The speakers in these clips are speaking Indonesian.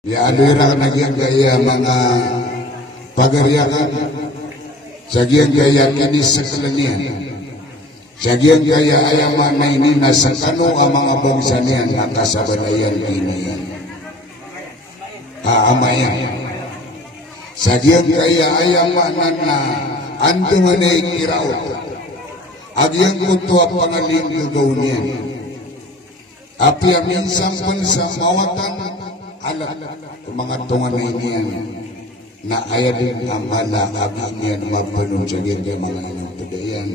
Ya alira nagyang gaya mga pagariakan, sagyang gaya kinis sa kalanian, sagyang gaya ayaman na ini nasa kano ang mga bangsa niyan nakasabalayan kinayan. Amayan. Sagyang gaya ayaman na ando nga na ikiraot, agyang kuto ang pangaling gagawin niyan. Apya minsan pun sa mawatan, alam mga tungan na iniyan na ayadin ang hala abing yan magpunong sa gaya mga inang tagayan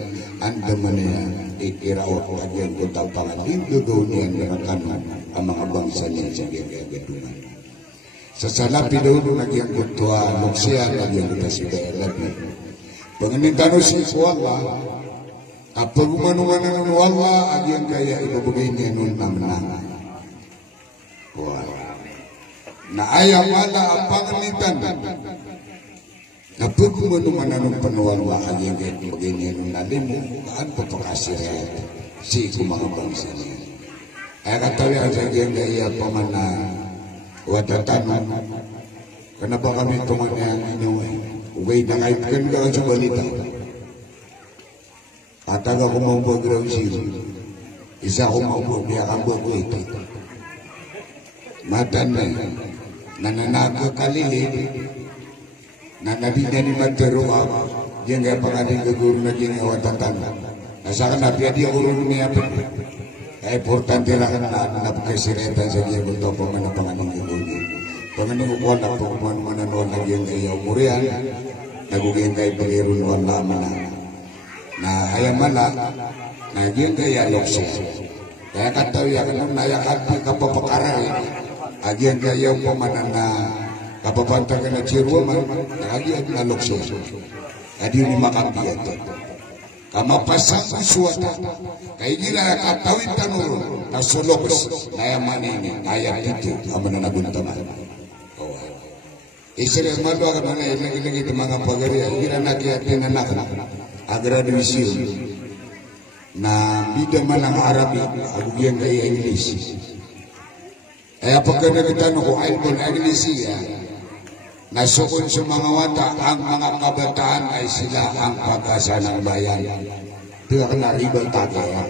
andaman niya ikiraot agyan kung tapangan gagaw niyan narakanan ang mga bangsa niya sa gaya gadungan sa salapi doon nagyang kutua luksya nagyang kita si Baelabi panganintano si Kuwala kapag umanuman ng wala agyan kaya ibabagay niya nun naman na ayaw mala ang panganitan na pagkumanuman ng panuwal makaging magiging ng nalim kaan pa pakasirya si mga bangsa niya ay katawi ang sagyang na iya pa man na wadatan kana ba kami tuman niya inuwi ugay na kahit kan sa balita at aga kumambag raw siya isa kumambag niya kambag ko ito matan na nananaga kalilin na nabinya ni Magteruwa dia nggak pengadil ke guru lagi ni awatan asalkan nabi dia guru ni apa importante lah na pagkasiretan sa dia untuk pemana pengadil ke guru pengadil ko na pagkuman mananon lagi yang kaya umurian naguging kay pagirun wala mana na ayamala na dia kaya lokse kaya kataw ya kanang nayakat ka papakaral agian kaya pamanan na kapapantang ka na chirwaman agian na lokso adi ni makambiyan kamapasan suwata kaya gila katawin tanuro na sulokos na yaman ini ayat itu aman na naguntaman Israel madu akan na ilagi di mga pagariya gila nakiyatin na agraduation na bidang manang Arabi agugian kaya English kaya pagka nagtano ko Albon Iglesia nasukon sa mga wata ang mga kabataan ay sila ang pag-asa ng bayan tiyak na ribang tagaya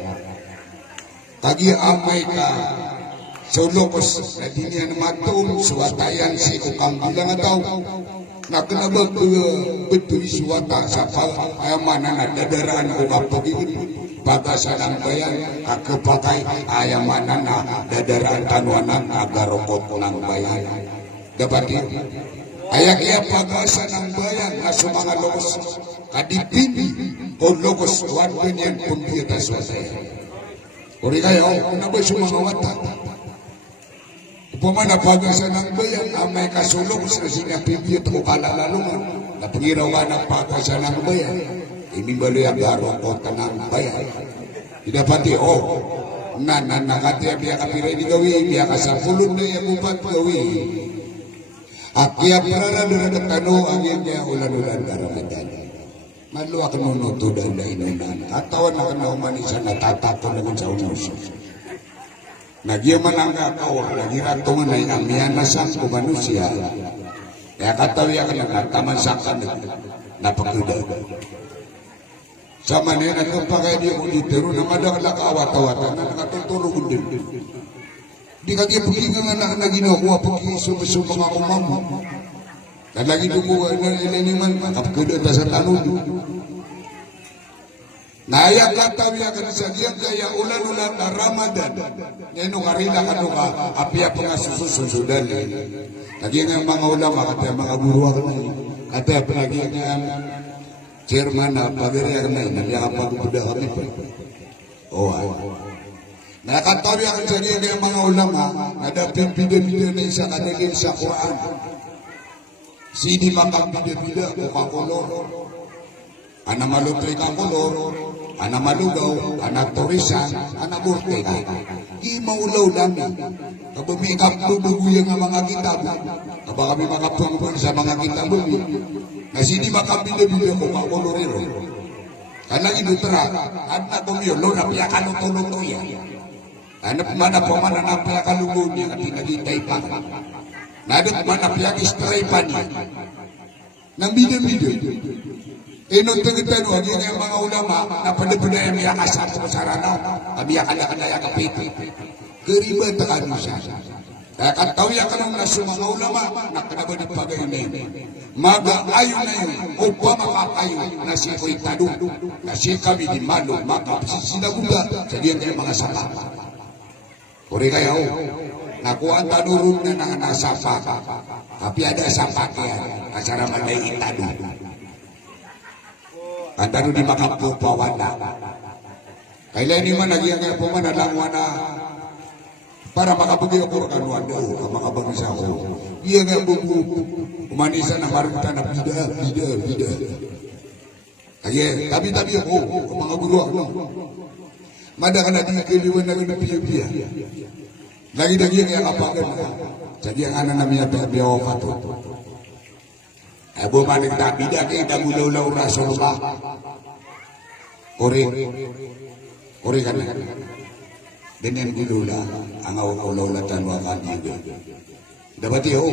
tagi amay ka sa lokos na di niya matuong suwatayan si ukang bilang ataw na kanabag betul suwata sa payamanan na dadaraan ko kapag pag-asa ng bayan akapakai ayamanan na dadaraan tanwanan agarokot ng bayan dapat yun ayak iya pag-asa ng bayan na sa mga lokos kadipindi o lokos wadon yan pumpiyata swasaya uri kayo na ba sa mga wata upamana pag-asa ng bayan ang may kasulokos na sinapibiyot ko kalalalungan na pangirawan ng pag-asa ng bayan inimbalo yung garo ko tanang bayan idapati nakati biya kapiray di gawi biya kasapulun na yung upat gawi akya pirara na nagtano ang yung kaya ulan-ulan karamadan maluwak nunuto dahil na inunan katawan na kanauman isa natatato naman sa unos nagyaman ang kakao nagiratungan na yung amiyanasan ko manusia kaya katawi ka na nataman sa kanin napakuda sama niya nagpapakay niya kung ditero na madakala kaawat-awatan na nakatutulog din. Di kaya pulingan anak na ginawa pag iso-iso mga kumamo. Kalagi dumuwa na ilaniman, kapkuda ta sa tanong. Nayak latawi akan sa diyan kaya ulan-ulan na Ramadan. Ngayon karila ka no ka, apya pa nga sususudan. Lagi nga mga ulama, kaya mga guru ka na. Kaya lagi nga chairman na pagariya na nakapagpuda kami pa. Nakatabi ang sarili ng mga ulama na dapat bida-bida na isa kanilin sa Quran. Sini makang bida-bida o kakolor. Ana malutoy kakolor, ana malugaw, ana turisan, ana burte ka. Di maulaw namin. Kabumi kapubuguyan ng mga kitab. Kaba kami makapungpun sa mga kitab. Kasi di makabila-bila ko kakolorero. Karena itu terang, anak bumio lo napia kalau tolong toya. Anak mana pemana napia kalau bumio nanti taipan. Nadat mana piyang istray pani. Nang bida-bida. Inong tagitan o, yun yung mga ulama na pada-pada yung miyak asap sa saranaw. Miyak ala-ala kapit. Keriba takano siya. Kaya katawiya ka nung naso mga ulama na kanabad ang pagayon. Mag-ayo na yun o pamakapayo na si Koy Tado. Na si kami di malo makapsisinaguga sa diyan kayo mga sapa. Uri kayo, nakuha ang tanurong na nanganasapa. Tapi ada sapa kaya acara manay itado. Ang tanong di makapupawan na. Kailan ni man nagyang kaya po man alangwa na para makabagi ako kanuan daw, makabangisa ako. Iya nga bubu, umanisan na marutan na bida. Kaya, tabi-tabi ako, mga guru ako. Mada ka na di kiliwan na gano'n piya-piya. Lagi-lagi yang kapagan na. Jadi ang anak namin na biyaw pato. Abo manig tabi da kaya dagulaw-law raso ba? Ori ka na. Dengan gilula ang awak-ulaw na tanwakan dito. Dapat iyo,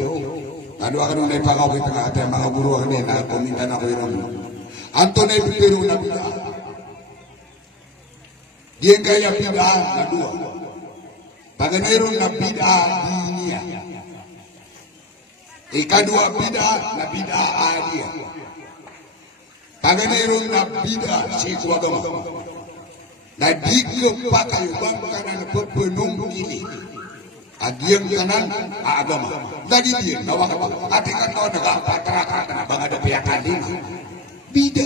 ano ka nung naipakaw kita nga at mga guru ka na kuminta na ko yun. Antonay Bipero na bida. Diyan kaya bida na dua. Paganayron na bida di niya. Ikadua bida na bida adiya. Paganayron na bida si Kuwagama. Na di ko pa kayo bang kanan pepenung ini. Agiang kanan agama. Lagi dia nawa ka pa. Ati ka to nagapatra-tra na bang ada piyakan din. Bida.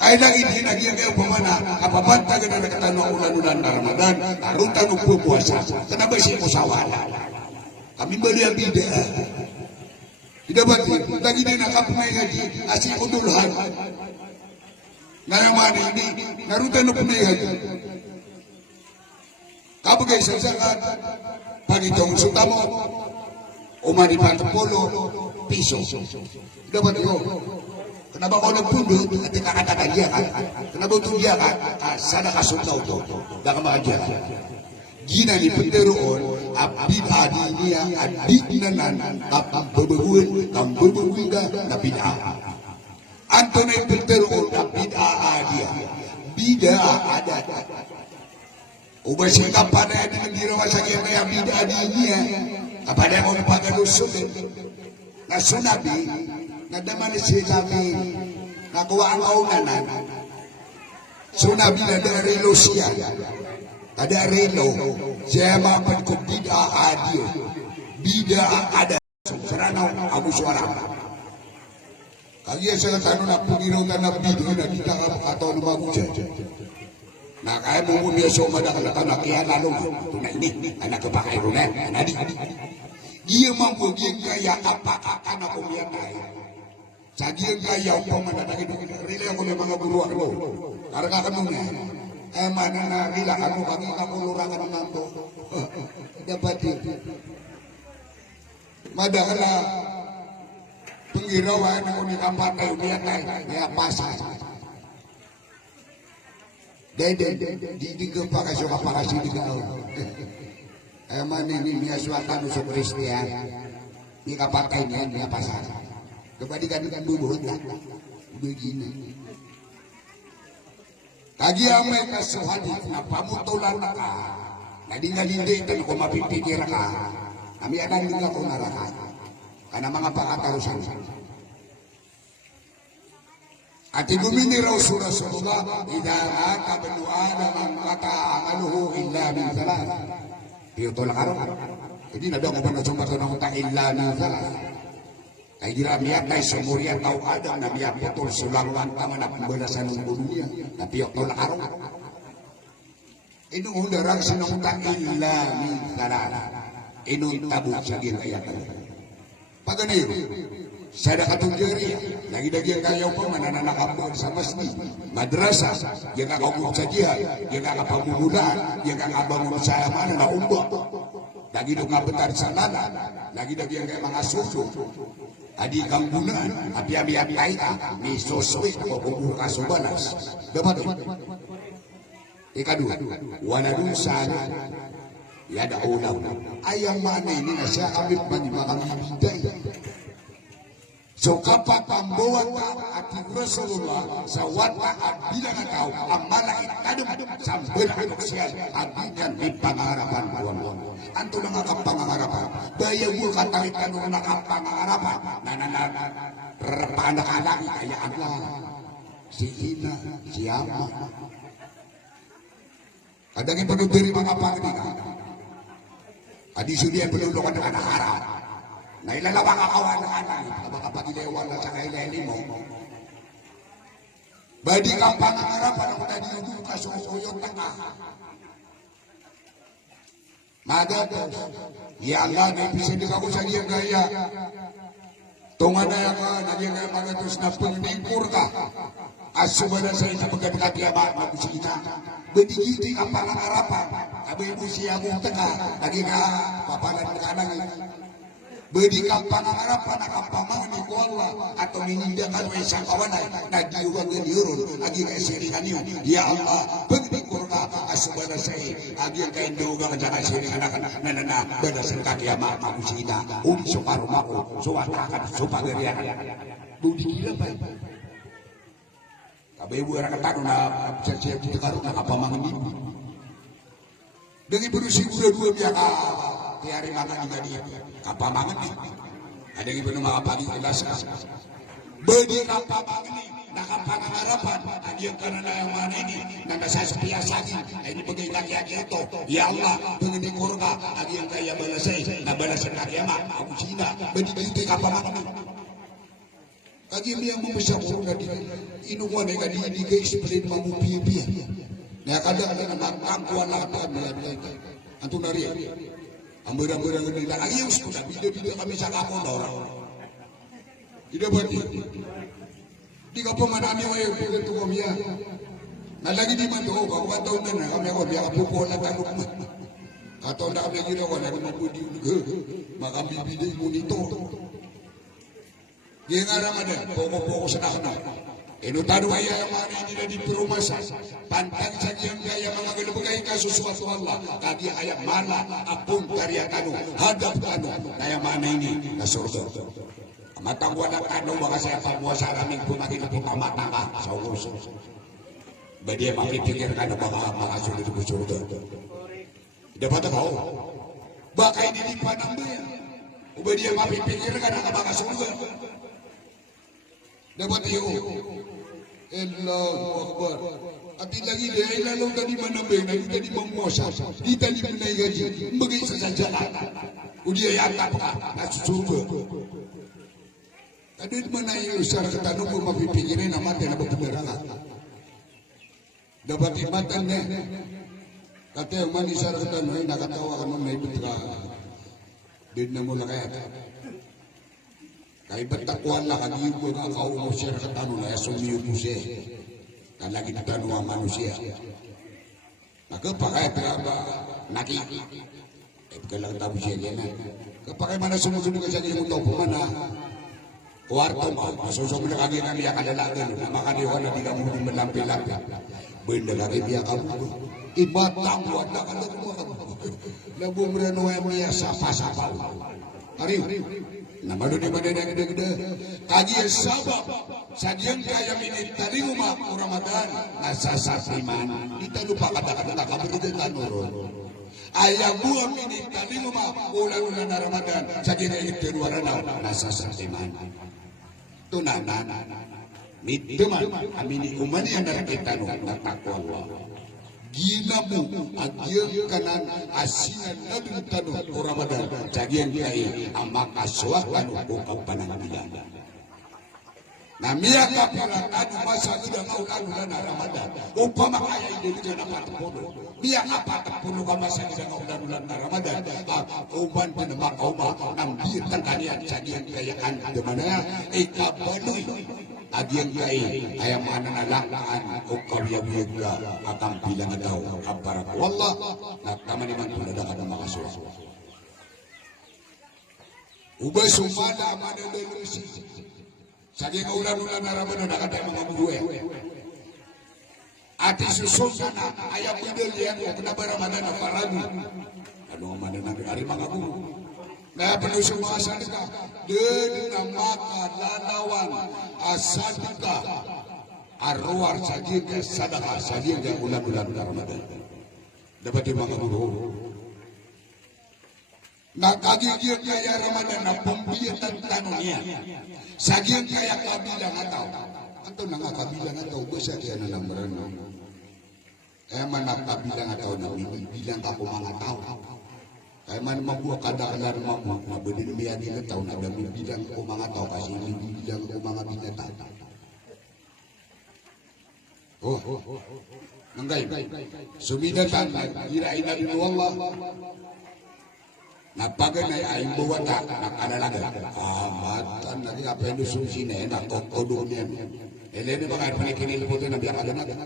Ay lang hindi nagiang kayo pamana. Kapabanta ka na nakatanong ulan-ulan na Ramadan. Arutan mo pupuasa. Kenapa si musawala? Kami beli ang bida. Tidak batin. Lagi dia nakapumay ngaji. Asik udulhan. Ngayaman ini, narutan na pumihan. Kapag ay sasakan, pagitong sutamo, umani patapolo, piso. Dapat yun. Kenapa kau nagpundot at ikakatagaya ka? Kenapa tundiya ka? Sana kasuntaw to. Daka makadya. Gina ni Penteroon, abid adi niya, adid nanan, kambabaguin ka, napinaan. Antonay Penteroon na bid'a dia. Bid'a ada. Ubay siya kapanay na nagdirawa sa kaya bid'a niya. Kapanay ko pagkalusukin. Na sunabi, nadaman siya kami, nakuha ang aunanan. Sunabi na ada relo siya. Ada relo. Siya mapan ko bid'a dia. Bid'a ada. Saranaw, Abu Suara. Kaya sa tanong na pugiraw ka na bidyo na kita ka makataw na magudsya. Na kaya mo muna sa umadakal na kaya lalo nga. Tunay ni, anak ka pa kayo na, anadi. Iya mampu, iya kaya kapakaka na kumiyatay. Sa iya kaya pa manatagin. Rila ako ng mga buruan mo. Karga ka nung yan. Mana na rila ka mo, kami kapulurangan ng mambo. Dapat yun. Madakala. Pengirawan ako ni kampat kayo niya tayo, niya pasa. Dede, di ko pa kaso kapakasi di ka. Ay man niya suwatan sa Kristiyan, ni kapat kayo niya pasa. Kapag di ka bubuhod na, begini. Kagi ang may kasuhadik na pamutulan na ka, na di nalinditan ko mapipikira ka, kami anang hindi ka kung narakan. Karena mga pakatarusan. At igumini raw Rasulullah, idara kabaluan ang kata amaluhu illa min salat. Piyotol ka rin. Hindi na daw ko ba nasumbato ng utak illa min salat. Kaya diramiat na isumurian tau adam na biya putol sulangwan tama na pembalasan ng dunia. Na piyotol ka rin. Inuundarang sinong utak illa min salat. Inuntabot sa ginayatan. Pagani, saya katunggiri, lagi-lagi kayo pa mananakapon sa masjid, madrasa, yang kakabot sa jihad, yang kakapagugulan, yang kakabangun sa mana na umbak, lagi doon ngabetar sa lala, lagi-lagi yang kayak mga suso, adi ganggunan, api-api at kaita, may soswe, o kumpul kasubanas, dapat ikadua, wala dun sana, Ya ada ulam. Ayam mana ini nasa ambil panjang bidai. So kapan pambawa ati Rasulullah sawata abila na tao ang malaki tanong sambil anok siya abigan di pangarapan buwan-buwan. Anto lang ang pangarapan. Daya mo katawit tanong na pangarapan. Nananakalaki kaya Allah. Si Ina, si Ama. Kadang yung panudiri mga pangalikan. Adi sudia penundukan dengan harap. Nah ilalawang kawan anak, kapag ilewan na sa kailali mo. Badi kang pangangarapan ako na dinudu ka suuyot na ka. Madatos, ya Allah na ipisindig ako sa iyang gaya. Tunga na ka, nagyang gaya magatos na pagpipur ka. Asubala sa isa pagkakatiyabat magusita. Benigiti ang pangangarapan. Abay mo siya mong taka. Lagi ka papalan ka nang bedi kang pangangarapan ang pamang ni Allah atau menindakan isang kawanay na diuwag ganirun lagi ka siringan niyo. Ya Allah, pagdikur ka asubala sa agi ang kain diuwag ka siringan anak nanana badasan kakiyama magusita. Uli sukarong ako, suwatakan, supagarian. Budi gila pa. Kabay buwan ang katano na siya kita karoon na kapamangan niyo. Dengan berusia dua biar tiari makan juga dia kapamangan niyo. Ada yang belum makapagi ilas ka. Bedi kapamangan niyo. Nakapangangarapan ang iyong kanana yang mana ini nagasasapiyasakin ay ini bagay kaki ito. Ya Allah, pengendikur ka ang iyong kaya balasay na balasan kakiyama ang sina. Bedi dito kapamangan niyo. Kagi liang memasyakur kadi inuman yang kadi ini guys seperti mamupi-pi. Nah kadang-kadang angkuan lata melalui antu nari. Amberang-berang ini lagi yang sudah video-video kami sangat orang. Tidak berarti. Di kapamanani wae begitu kami ya. Nah lagi di mana oh bawa tahun na kami ako biya pupo na tanong mo. Kato na kami ginawa na mabudi maka bibili monitor. Yang Ramadan, pokok-pokok senang-senang. Inu tadu ayah yang mana ini di perumasa. Pantang saja yang gaya mengagelubukai kasus suatu Allah. Kadi ayah mana apun karya tanu. Hadap tanu. Ayah mana ini na surga. Matang gua nak tanu baka saya pamuasa raming pumakin po pamatang ka sa uso. Badi makipikir ka na baka makasud itu ke surga. Dapat ako. Baka ini di panang ba yan. Badi makipikir ka na baka surga. Dapat iyo. Allahu Akbar. At lagi dahil lalong tadi manabeng, lagi tadi mangmosa. Di tadi menay gaji. Bagay sa jalan. Udi ayatap ka. Nasusuga. Tadi menay secara ketanong mo mapipikirin na mati na berbera ka. Dapat imatan na. Kata yang manis secara ketanong, nakatawa ka nung naibit ka. Din na mo na kaya. Kaya bertakwa lah kadi ibu na kau masyarakat anu lah sumiu siya. Kan lagi ditanong ang manusia. Maka pakai apa naki. Kalau tahu siya yan. Kapakai mana sumusunod ka siya mo tahu mana. Kuwarto mo masusunod ka gina niya kadalagan maka di wala di kamu melampi-lampi. Benda lagi dia kamu. Ibatang wala ka mo. Labu mereno yang dia sapa-sapa. Hari nama dunia mana yang gede-gede kaji sabab sajian kaya minit tadi rumah Ramadan nasasar iman kita lupa kata-kata kamu itu tanurun ayam buah minit tadi rumah ulang-ulang Ramadan sajian itu luar nasasar iman tunanan miteman amini umani yang dari kita takwa Allah gila mu agian kanan asinan labing tanong o Ramadan jagian kay amak aswak kanu kung panangilan na miya ka pala anu masa ida maulan na Ramadan upama kaya hindi ka na patapuno miya ka patapuno ka masa ida maulan na Ramadan uban pa na makauma ng bitang kaniya jagian kaya kan dumana ikabaluy Adiang kay ayam mana nalakaan o kawiyag ka akang bilang daw kampara ko. Wallah, nagtama naman kung nadakan ng mga suwa. Ubay sumala mana lulusi. Sige ulan-ulan na raman na nakatay mga buwe. Ati susunod na ayam idol yan o kinabaramadan na parami. Ano man na nangyari mga guru. Na penuh semua sadaka dengan maka lalawan asadaka arwar sajiga sadaka sajiga bulan-bulan Ramadan. Dapat di mga guru. Nakagigil kaya Ramadan na pembiyatan tanongnya. Saging kaya kabilang ataw. Anto na nga kabilang ataw basa kaya nalamran. Kaya man kabilang ataw na bilang ako mga tao. Kaya man mabuha kadaalan mo mabudilmiyan nila taon na dami bilang ko mga tao kasi bilang ko mga binatang. Nanggay, sumidatan, irain na rin Allah. Napaganay ay buwata, nakalalaga. Matan, naging apendo susine, nakotodong yan. Eleni ba kayo panikinil po ito na biyak agad-agad?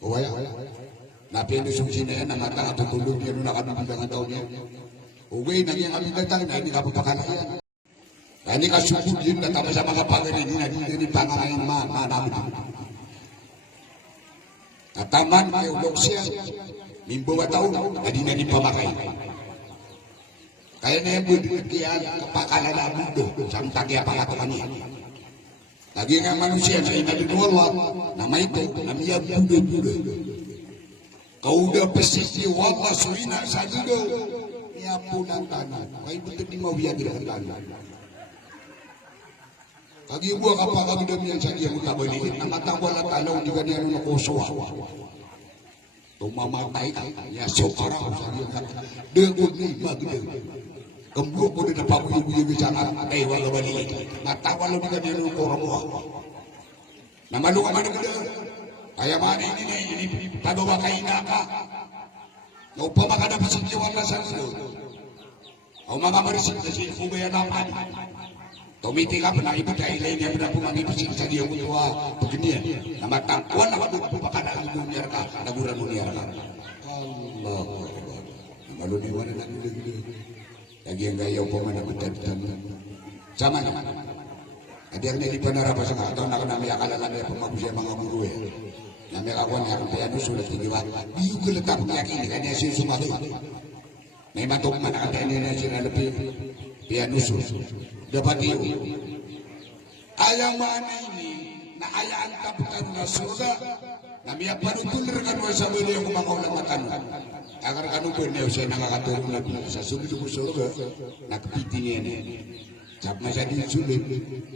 Kaya, napendo susine yan, namata katutulog yan, nakabibilang ang taon yan. Uwi, naging abigatang na, hindi ka papakalayan. Hindi ka sukod yun, natapos sa mga paganin, hindi na pangangayin manamit. Nataman kayo loksya, nimbawa taon, hindi na pamakay. Kaya na yung buwan kaya kapakalala mundo, samtang kaya pakatukan niya. Lagi nga manusia na inalinuwala, na may ito, na miya budo-budo. Kauda pesisi wala suina sa judo, niya po ng tanah. Kaya betul di mawiyag ng tanah. Kagi buwa kapag kagudam yan sa iyang utabalihin, na matawala tanaw, di ka niya nung nakusuwa. Tumamatay ka, niya sukara ko sa iyang kata. Dengod ni magdeng. Kembuk ko din na pabuyo-buyo bicara, ay wala balik. Natawala di ka niya nung koramuha. Namalu ka man ang gudang. Kaya man ini tabawa kayo na ka. Upang makadapat sa kiwan na sa gudang. O mga marisip na siya, kubayan naman. Tumiti ka pa na iba tayo niya na pumangipising sa diyang utuwa paginian na matangkuan na magpapakadaan mo niya ka naguran mo niya ka Allah maluniwan na nagulog lagi ang gayaw po man namatagtan sama na adir na ipanarapa sa mga taon na nami akalala na pumagusya mga guru nami akawan na kaya nusulat iniwa biyo kulatap niya kini kanya siya sumagot may matok man nakatayin niya siya na lebih pianusus dapat iyo ayang mana ini na ayaan kapitan na surga na miya panutulir kanwa sa bili yung kumakaulang na tanong agar kanupin niyo siya nakakatulong na sa sulit mo surga nakapitingin sab na siya din sulit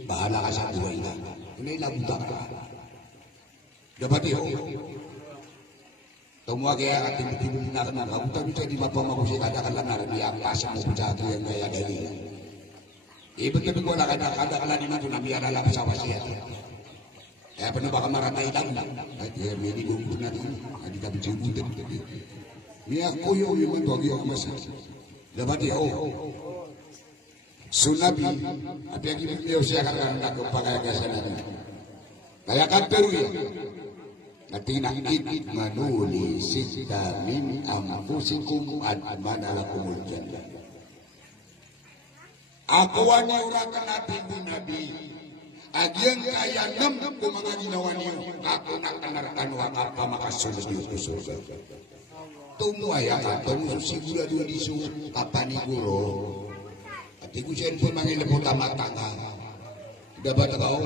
bahala ka sa buhay na inailabutan ka dapat iyo Tumwa kaya kating-tingin na kanang kabutan siya di mapamagusin kada kalanar niya ang pasang mo sa ato yung kaya dali. Ibig sabihin ko na kada ni man na miyara lang sa wasiya. Kaya pa na baka maratay lang. Ay, may nilungkot na rin. Hindi ka binubutan. Miya kuyo yung matwag yung masa. Dapat iyo. Sunabi. At yung ibig siya kang nagpagkakasan natin. Kaya kapero yun. Natinakit manuli sita min ampusikum at manalakumul jannah. Ako ang urakan natin po Nabi. Agyan kaya nam kung mga ginawa niyo. Ako nakanaratan waka pa makasunod niyo sa surga. Tumuaya ka, sigurado di su kapaniguro. At ikusin po mga ilapot mata nga. Dapat ako.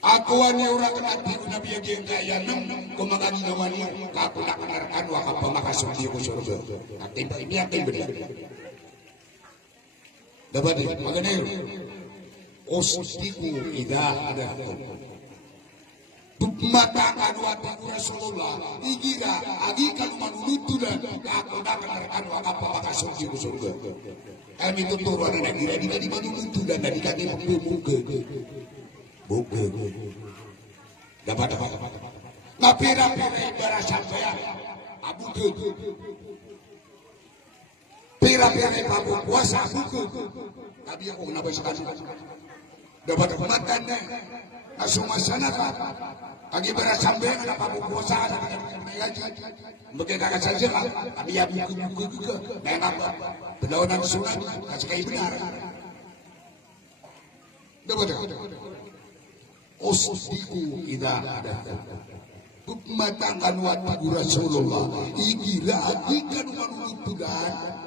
Ako ang urakan natin po Nabi agyan kaya nam kung mga ginawa niyo. Ako nakanaratan waka pa makasunod niyo sa surga. At ini ating benar. Dapat maganda yun. Ostiku ida ada Bukmatakan wataku Rasulullah Igira agikan manutudan Aku nakan wakapa makasungi surga Kami tuturuan anak gira di manutudan Dan dikati buka Dapat Ngapira-pira ibarat sampai Abu Pira-pira ibabu puasa buku Tapi aku kenapa sekali dapat kematan deh Asumasana ka Pagi berasambil kenapa aku puasa Begitu saja lah Tapi ya buku-buku juga Memang berlawanan sunat Kasih kayak benar Dapat Ostiku idha ada matangkan wati Rasulullah igira agikan manutudan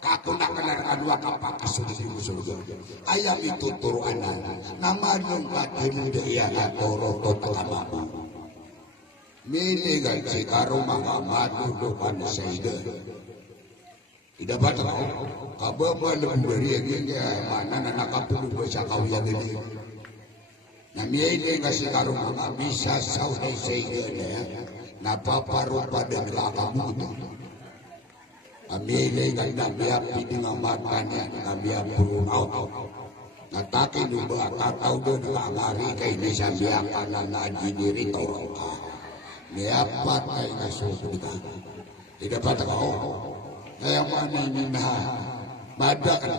kaku nak kenarkan wakapa kasudi surga ayam itu turunan nama nung kakin dia katoro totamamu miligan sekaro makamadu dokan sayda tidak batal kababa lemberi yang mana nakapulu basa kauyan ini na miligan sekaro makamisa sauday sayda napaparu pada nakamuda amili kay nabiyak pinangamatanya nabiyak purunaw natake luba tataw doon nakangari kay nasabiyak ka na nadinirito niyapat kay nasubod ka tidak dapat ako kaya maninin na madakan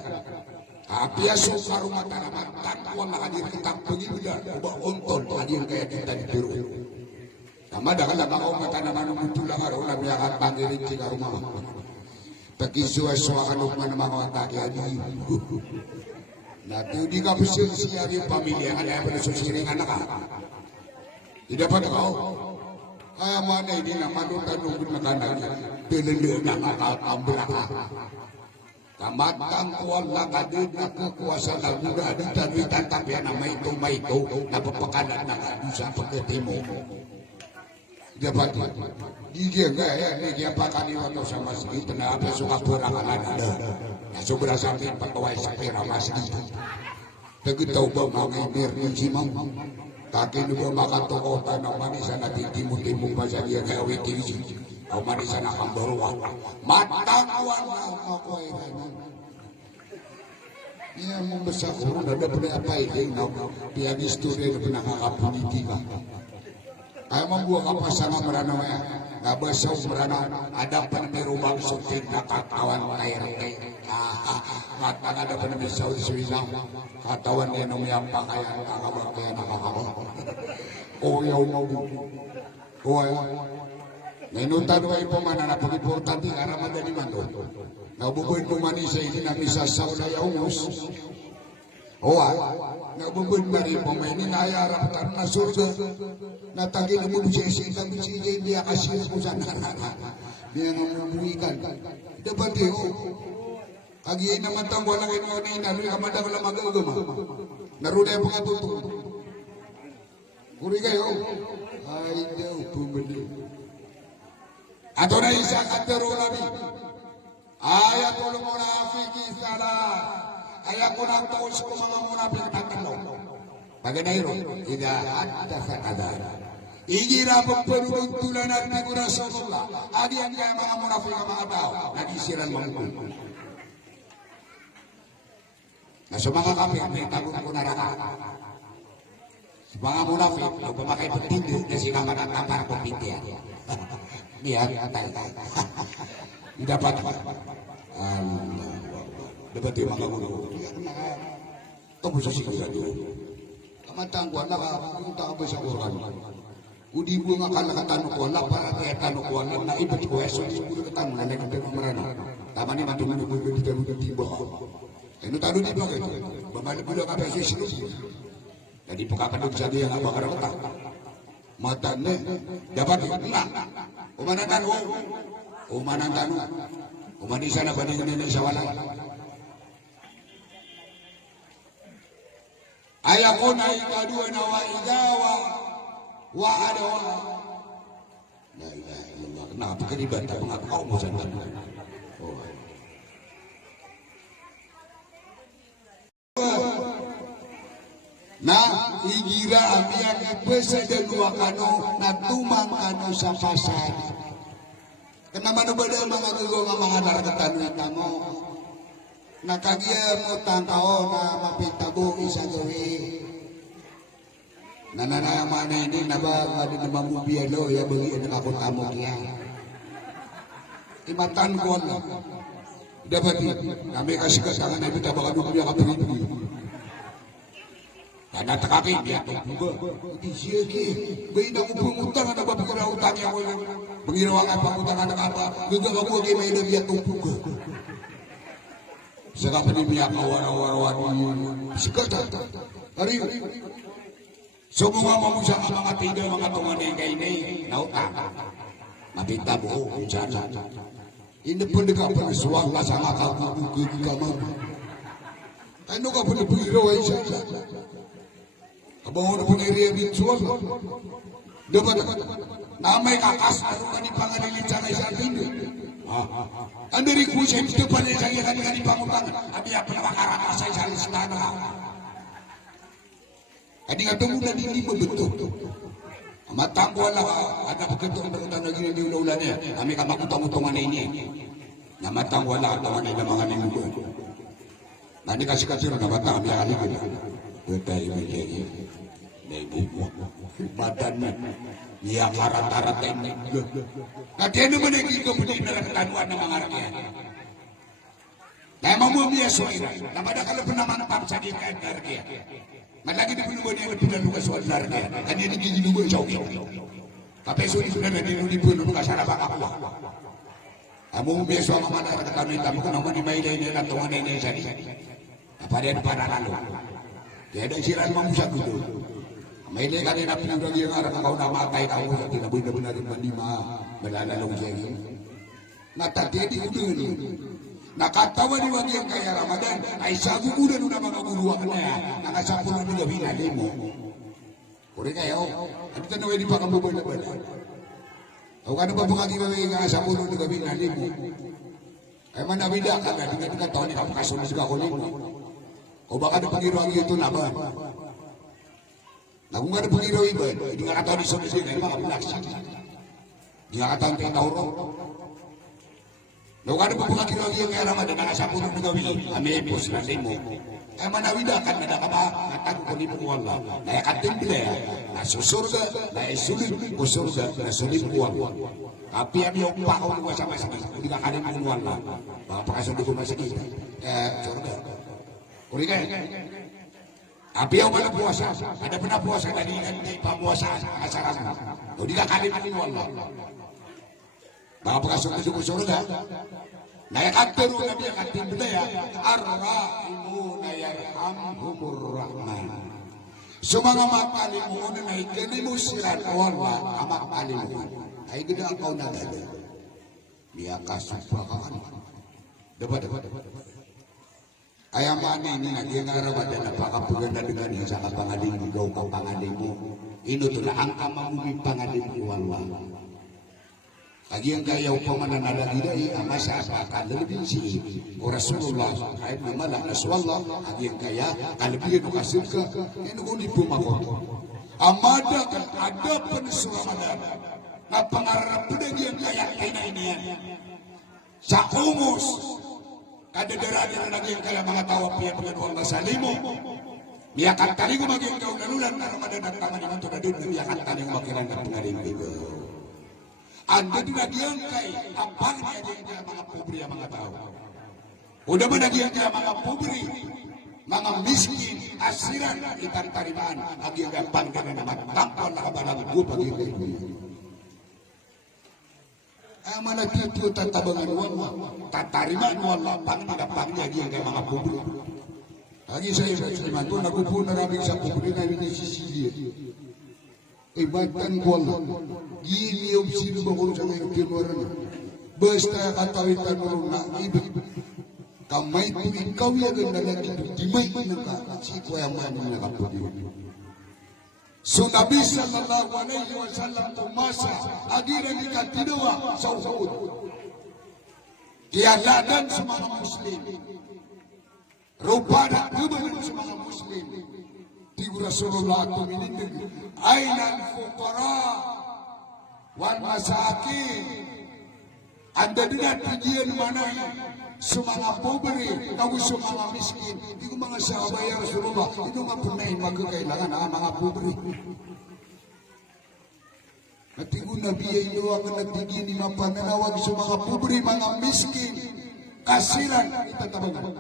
apiaso karungan tanaman tanpuan nakadirintang pagibida uba untol hadir kaya kita ditiru sama dakan lang ako matanaman umutulang araw nabiyakan pangirin si karungan Pagkisuwa-suwa kanok man ang mga atake adi. Nato di ka pisil siya yung pamilya nga na yung nasusiring anak ka. Di dapat ako. Kaya mana hindi na manutanong na kanag. Pilili na makakambra ka. Kamatang kuwang lakadid na kukuwasa na muna. Dito-dito tapya na may ito napapakanan na ka sa pagkatimo. Dapat gigil gaya ni dia pakai waktu sama sekali kenapa suka perangan ada ya sobra sakit patwai sakit ramas gitu begitu bau mengir cimang kaki juga makan toko tanah manis sana timu pasal dia gawe tinggi au manis sana kamborwa matang kuan apa ini dia membesar urun ada pernah apa ini dia histori pernah politika ay membuat apa sana merana ya nggak besok merana ada penerubang sutin katawan air teh kata ada penerubang sutin katawan dia nomor pakaian kakak kayak nakakabang oh ya oh ya menuntut way pemana na pag-importante karena madali man to nabubuin pumani sa ini na isa sa ulaya umus nabubuin na rin pumainin ayarap karena surga natagi na mo siya sige dia kasih ko sana dia ngamuikan dapat yo kagi naman tangwa na kayo ni nabi kamadang lamagagama naruda yung pagkatuto kuri kayo ay daw pumili ato na isa katero nabi ayatul munafiki salah ayat ko ng taon sa mga munafik tatlo paganairo tidak ada sakadar igira pagpanutulan at nagurasyon sila adi ang kaya mga munafik ang mga tao nagisiran mangkul na sa mga kapit may tagon ko na raka sa mga munafik nung pamakay pagtindi na sila manatapar kong pintiyan niya tayo dapat dapat yung mga gulo tapos sa sigurado kamatang ko nakapunta ka ba sa Quran udi mo nga kalakatan ko wala para kaya tanong ko wala na iba't ko eso siguro ka tanong na nagkabit mo marano tama ni matuloy na buhay dito mo tiba ano talo di ba kayo babalik mo lang ka sa sino jadi pagkakadog sa diya nga bakarakata matan na dapat na umanan tanong umanisa na banin nila sa wala ayakuna ikadua na waigawa wa adawa la ilaha illallah kenapa keribatan mga kaum mo sa na igira ambiang ipesa dan wakano na tumang ano sa pasad kenapa nubada mga gulo nga mga darakatan mo nakagya mo tangkao na mapitabo isa gawi nananayaman na hindi na ba kadi na mamubiyalo ya bagi na ako tamo kaya imatan ko na dapat kami kasi kasangan na ibita baka nung kami kapilipi karena takakin dia di siya ki bayi na ko pumutang na babikor na utang niya ko pangirawangan pangutang na kata gagawin ako kay may nabiya tumpuga Saka panimiyak awar-awar-awar sikata hari Semua manusia mga tiga mga tungan yang kayak ini nauta. Mabita mo jana. Ini pendekat persuang lah sama kamu di kamar. Ano ka pun piro ay siya. Abang pun area di sual. Dapat namay kakas ano kani pangalili sa isa hindi. Andiri ko siya ito pa niya sa kani pangutan. Abi apa na makarata sa isa listana. Adi nga tumulan hindi mo betul. Matang wala ada begitu berutan lagi di ulan niya. Kami kamakutang-utungan ini. Na matang wala tawa na mga nilugo. Nani kasih na matang kami kali kita. Betai begini. Ibu badan yang karat-karat ini. Nah dia ini menegi kemudian dalam ketanuan ng mga rakyat. Nah mau biasa ini. Nah pada kalau pernah mantap sa di kain rakyat. Malagi di puno niya pinalo ka sa rakyat. Kanya di ginugo sa uyo. Tapi sudah na di puno ka sa rabaka. Amo biasa ang mga ketanuan ito ko naman di mailay nila tuwan na sa di. Apa dia para lalu. Dia ada siran manusia gitu. Maile kanina pinagagi ang arang kau na matay ka mo sa tinaboy na bunarin manima malalalong siya yun. Natatedi ko din. Nakatawa ni wagi ang kaya Ramadan ay sabi ko na nung mga guluwang na nakasapulo ng gabi na mo. Kuri kayo, ano ka naman di pa kamubay na bala? O kano ba bukagi kami nakasapulo ng gabi na mo? Ay manawida ka na, hindi ka taon na pakasunod ka ko mo. O baka na pag-irang ito naman. Kung nga na pag-iraw iba, hindi nga kataon isang isang na mga pulaksi. Hindi nga kataon tayo tauro. Kung nga na pag-iraw iba nga naman, nakasapunan ng gawin, amepos na mo. Kaya manawida ka na nakaba, natago ko ni mo wala. Nayakatimble, nasusurga, naisulit, musurga, nasulit mo wala. Tapi ang yung pakaw mo sa masakit, hindi ka kanin mo wala. Baka pakasundi ko masakit. Surga. Kuri kayo. Tapi yang mana puasa, ada pernah puasa tadi nanti pamuasa acara. Jadi tak kali ini wallah. Bapa pengasuh itu surga. Naya kantor nabi yang kantin budaya. Ar-Rahimu nayarhamhumur Rahman. Semua makalimu naik kelimu sirat wallah amak kalimu. Ay gida kau nagada. Dia kasupakan. Dapat. Ayam mana ini nanti ngarap ada napakapaganda dengan yang sangat pangalim ikaw kang pangalim mo. Inutulah ang amamumi pangalim iwalwa. Lagi yang kaya upaman na nalagida ama sa kalibin si Rasulullah kahit naman ang naswallah. Lagi yang kaya kalibin o kasir ka inuuni pumakot. Amada kan ada pensuramadan na pangarap na yang kaya kainainian sa umus. Kada darah lagi yang kaya mga tawag piya pengaduan masalimo. Miyakan tali ko maging kaunalulan na Ramadan at taman naman ito na din. Miyakan tali ko makiran ng pengalim ko. Ando din lagi yang kaya ang pangin niya din kaya mga pobre ang mga tao. Udah man lagi yang kaya mga pobre, mga miskin, asiran, itang tarimaan. Agi yang pangin naman tampon na kabalang gupa gila ini. Mana kitu tatabangan wala tatariman wala pang magapangnya dia kay mga pobre. Lagi saya Sulaiman to nagpupuna namin sa pobre na ni Sicilia. Ibatan wala. Gini yung sino ba kung sa ngayon kinuwaran. Basta katawitan mo na ibig. Kamay to ikaw yan na naging dimay ng kakasiko yung mga nakapobre. So Nabi sallallahu alaihi wasallam tumasa agiran ikatinawa sa Uhud. Kialadan sa mga Muslim. Rupana kumanan sa mga Muslim. Tigo Rasulullah tuminindig. Ainal fuqara wal masakin. Anda dengan tujuan mana sa mga pobre, kawis sa mga miskin, hindi ko mga sahabay ang Rasulullah, hindi ko mapunahin magkakailangan ang mga pobre. At hindi na biyay nyo ang nagtigin ni mga pananawag sa mga pobre, mga miskin, kasiran, itatabangan.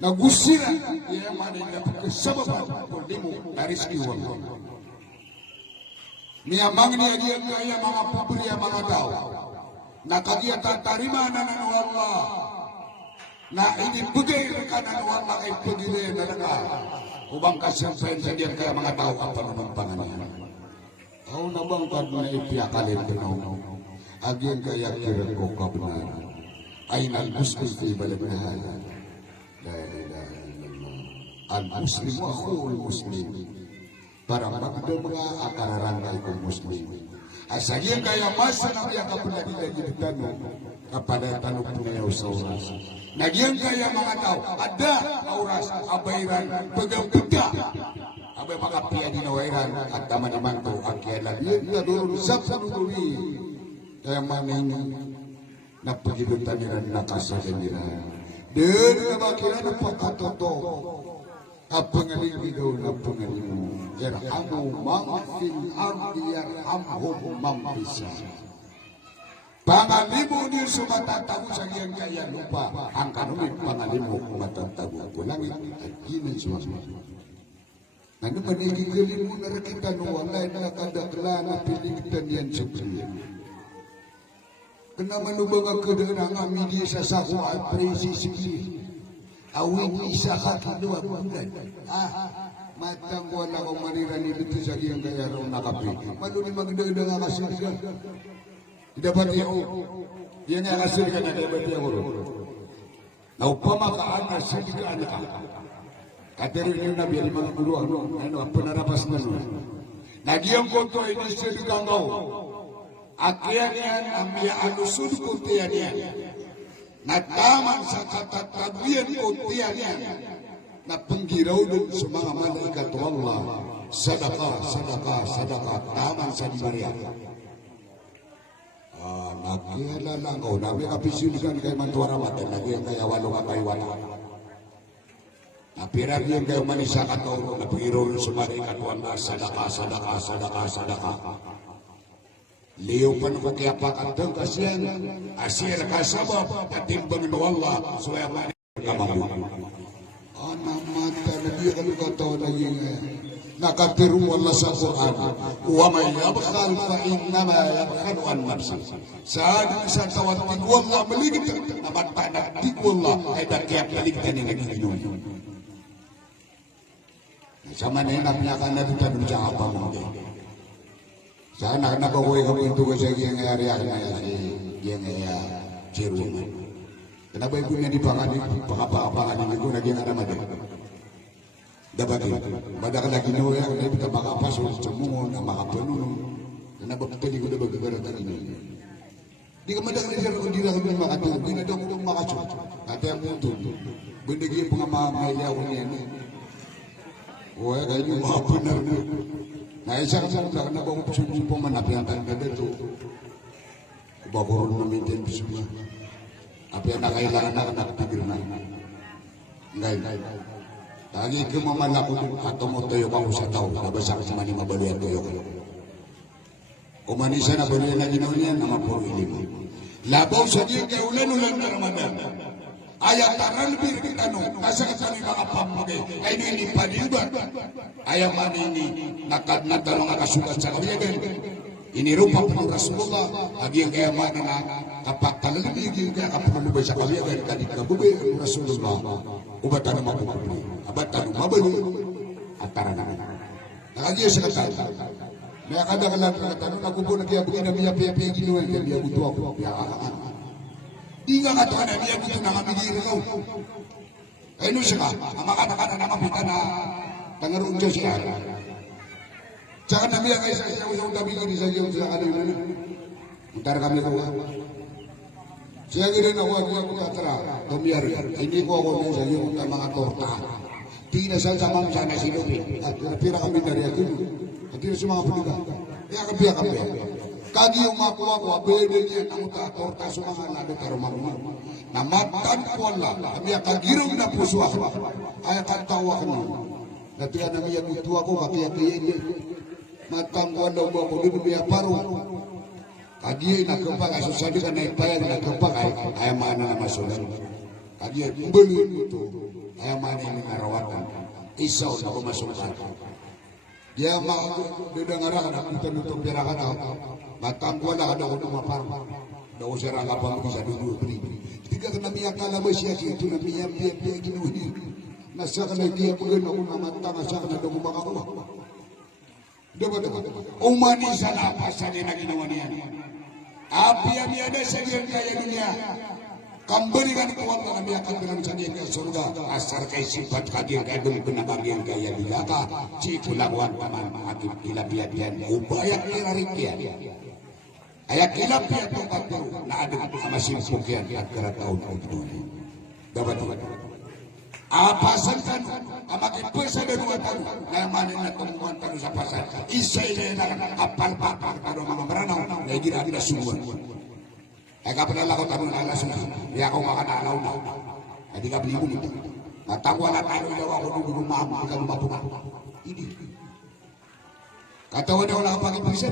Nagusiran, yan man ay napagkasababan, kundi mo, nariskiwan mo. Niyamang niya diyan kaya mga pobre ang mga tao. Nakagiatan tarimanan ng Allah. na ini bugay kanan wang makipagili na nga ubang kasyampen sa diyan kaya mga tao ang panunumpangan niya. Ako nabang pag na ipiakalin tinaw agyan kaya kiran ko kabunan ay nal-muslim ko ibalik na haya. Dahil al-muslim ako al-muslim para magdo mga akararangay kong muslim. Asa diyan kaya masa na kaya kapulagi na ginitano kapala tanong po ngayon sa oras. Nagyan kaya mga tao, ada oras, abayran, pagkapunta. Abay mga piya ginawairan, at naman to, ang kailan. Yun na doon, sa panuduli. Kaya maning napagilutan nila, nakasalan nila. Doon na makila na pagkatoto. Apangaling daw na pangaling mo. Yarhamu mangfil ardi yarhamhum mambisa. Pangalimu di sumatatago sa iyang kaya lupa. Ang kanunit pangalimu matatago ko langit at ginin suwasma. Ano ba nagigilin mo na rakita no walay na kadakla na piligitan yan sa kriya. Kenaman ba nga kadang ang media sa sako at presisipili. Awin isa ka kilo at bulan. Matang wala ko marirani dito sa iyang kaya raw nakapi. Malunin magdagdag nga kasilga. Dapat iyo, yan ang asilga na dapat iyo. Na upamakaan na asilga na ka. Katerin yung nabi, mga guru, ano, panarapas na nun. Nagyang ko ito, ini silga nga. At yan ang miya alusud ko tiyan yan. Nataman sa katatagwian ko tiyan yan. Na penggiraw dun sa mga malaikat Allah. Sadaka, sadaka, sadaka. Taman sa Maria. Nagkila lang ako. Nabi kapisilgan kay Mantuara Matan. Nagyan kaya walo ka kayo wala. Napirar yun kayo manisa ka to. Napiro sa malaikat Allah. Sadaka, sadaka, sadaka, sadaka. Liyo pa nung kaya pakatang kasiyan. Asir kasabab. Natimbang na Allah. Suwaya pa rin kamamu. Anak mata na di ka lugato na yung nakatirum Allah sa Quran. Wa may yabkhal fa innama yabkhalu an nafsi. Saan sa tawad ni Allah maligit na magpanak di Allah ay dakyat maligtan ni nagiginom. Sama na niya ka na dito sa apa mo. Sana nabagoy ka pinto ko sa iyang area na iyang Jerusalem. Kenapa ibu yang dipanganin, pangapanganin ibu lagi yang ada madu. Dapat itu, pada lagi nol yang dia kita makan apa sudah cemung, makan penuh. Kenapa betul ibu dah bergerak ini? Di kemudian dia kalau dia lagi makan tu, dia ada untuk makan tu. Kata yang itu, benda dia pengalaman dia ini. Wah, kayaknya maaf benar ni. Nah, saya tak kenapa aku pusing-pusing menapikan kata itu. Bapak meminta semua. Apa yang nak kailangan nak pikir na. Ngay. Lagi ke mamalaku atau mo toyo ka sa tao, nabasa ka sa mani mabaluyan toyo ka. Umanisa na baluyan na ginawa niya na mapuro ilimo. Labaw sa diyan kay ulan-ulan na Ramadan. Ayat taran bir kitano, asa ka ni mga pamagay, ay nini paniuban. Ayaw man ini nakadnata mga kasulat sa kawiyagan. Inirupa po Rasulullah, agi ang kaya man na kapag talalibigin kaya kapag sa kawiyagan kanit kabubay ang Rasulullah, ubatan na mapupuli, abatan na mabali, at tara na. Nakagaya sa katata. May akada-kalang katano, nakupo na kaya bugin na miya-piya-piya ginuwan, kaya miya buto ako, kaya kakaan. Di nga katakan na miya buto na kamigiri ko. Kaya nun siya ka, ang makataka na makapita na tangaroon siya siya. Jangan nabi yang saya usung tapi ini saja usung ada ini. Ntar kami buka. Saya kira nak buat dia buka terang. Biar ini gua ngomong saja kita mengatur tak. Tidak sama sana sini. Tapi kami dari itu. Jadi semua pendidikan. Ya kami. Kagi umat gua beda dia kamu tak atur tak semua ada terumah. Nama tan kuala. Kami akan giring na pusuah. Ayah kan tahu aku. Nanti anak yang itu aku pakai ini. Matang wala mo ko dito biya paro. Kadi na kapag asusadi ka na ipayag na kapag ay maana na masulan. Kadi beli itu ay maana ni karawatan. Isaw na ko masulan. Dia mau didengar ada untuk pirakan matang wala ada ko maparo. Daw sira ka pa mo sa dulo pri. Tiga ka na niya kalabasya ito na piya ginuhi. Nasa ka na diya pagin ako namata nasa ka na daw makakuha. Diba? Umani sa lapas sa niya na ginawa niya. Api ada sa kaya niya. Kamberikan kuat na kami akan dengan sa niya surga. Asar kay sifat kadir kadung penabagian kaya bilaka. Cikulawan paman akin ilabiyan ubayak kirarikian. Ayak ilabiyan tempat baru. Na ada sama simpukian at karatahun itu. Dapat. Apasan kan amakin pesa dari 2 tahun namanin na tumuan tanu sa pasar isay na kapal papak tanu mga maranaw na gira kita semua kapal ko tanu na semua ya ako makanalaw na hindi ka beli mo natangwa na tayo daw ako nung rumama ka lumapuna ini katawan na wala kapag pesa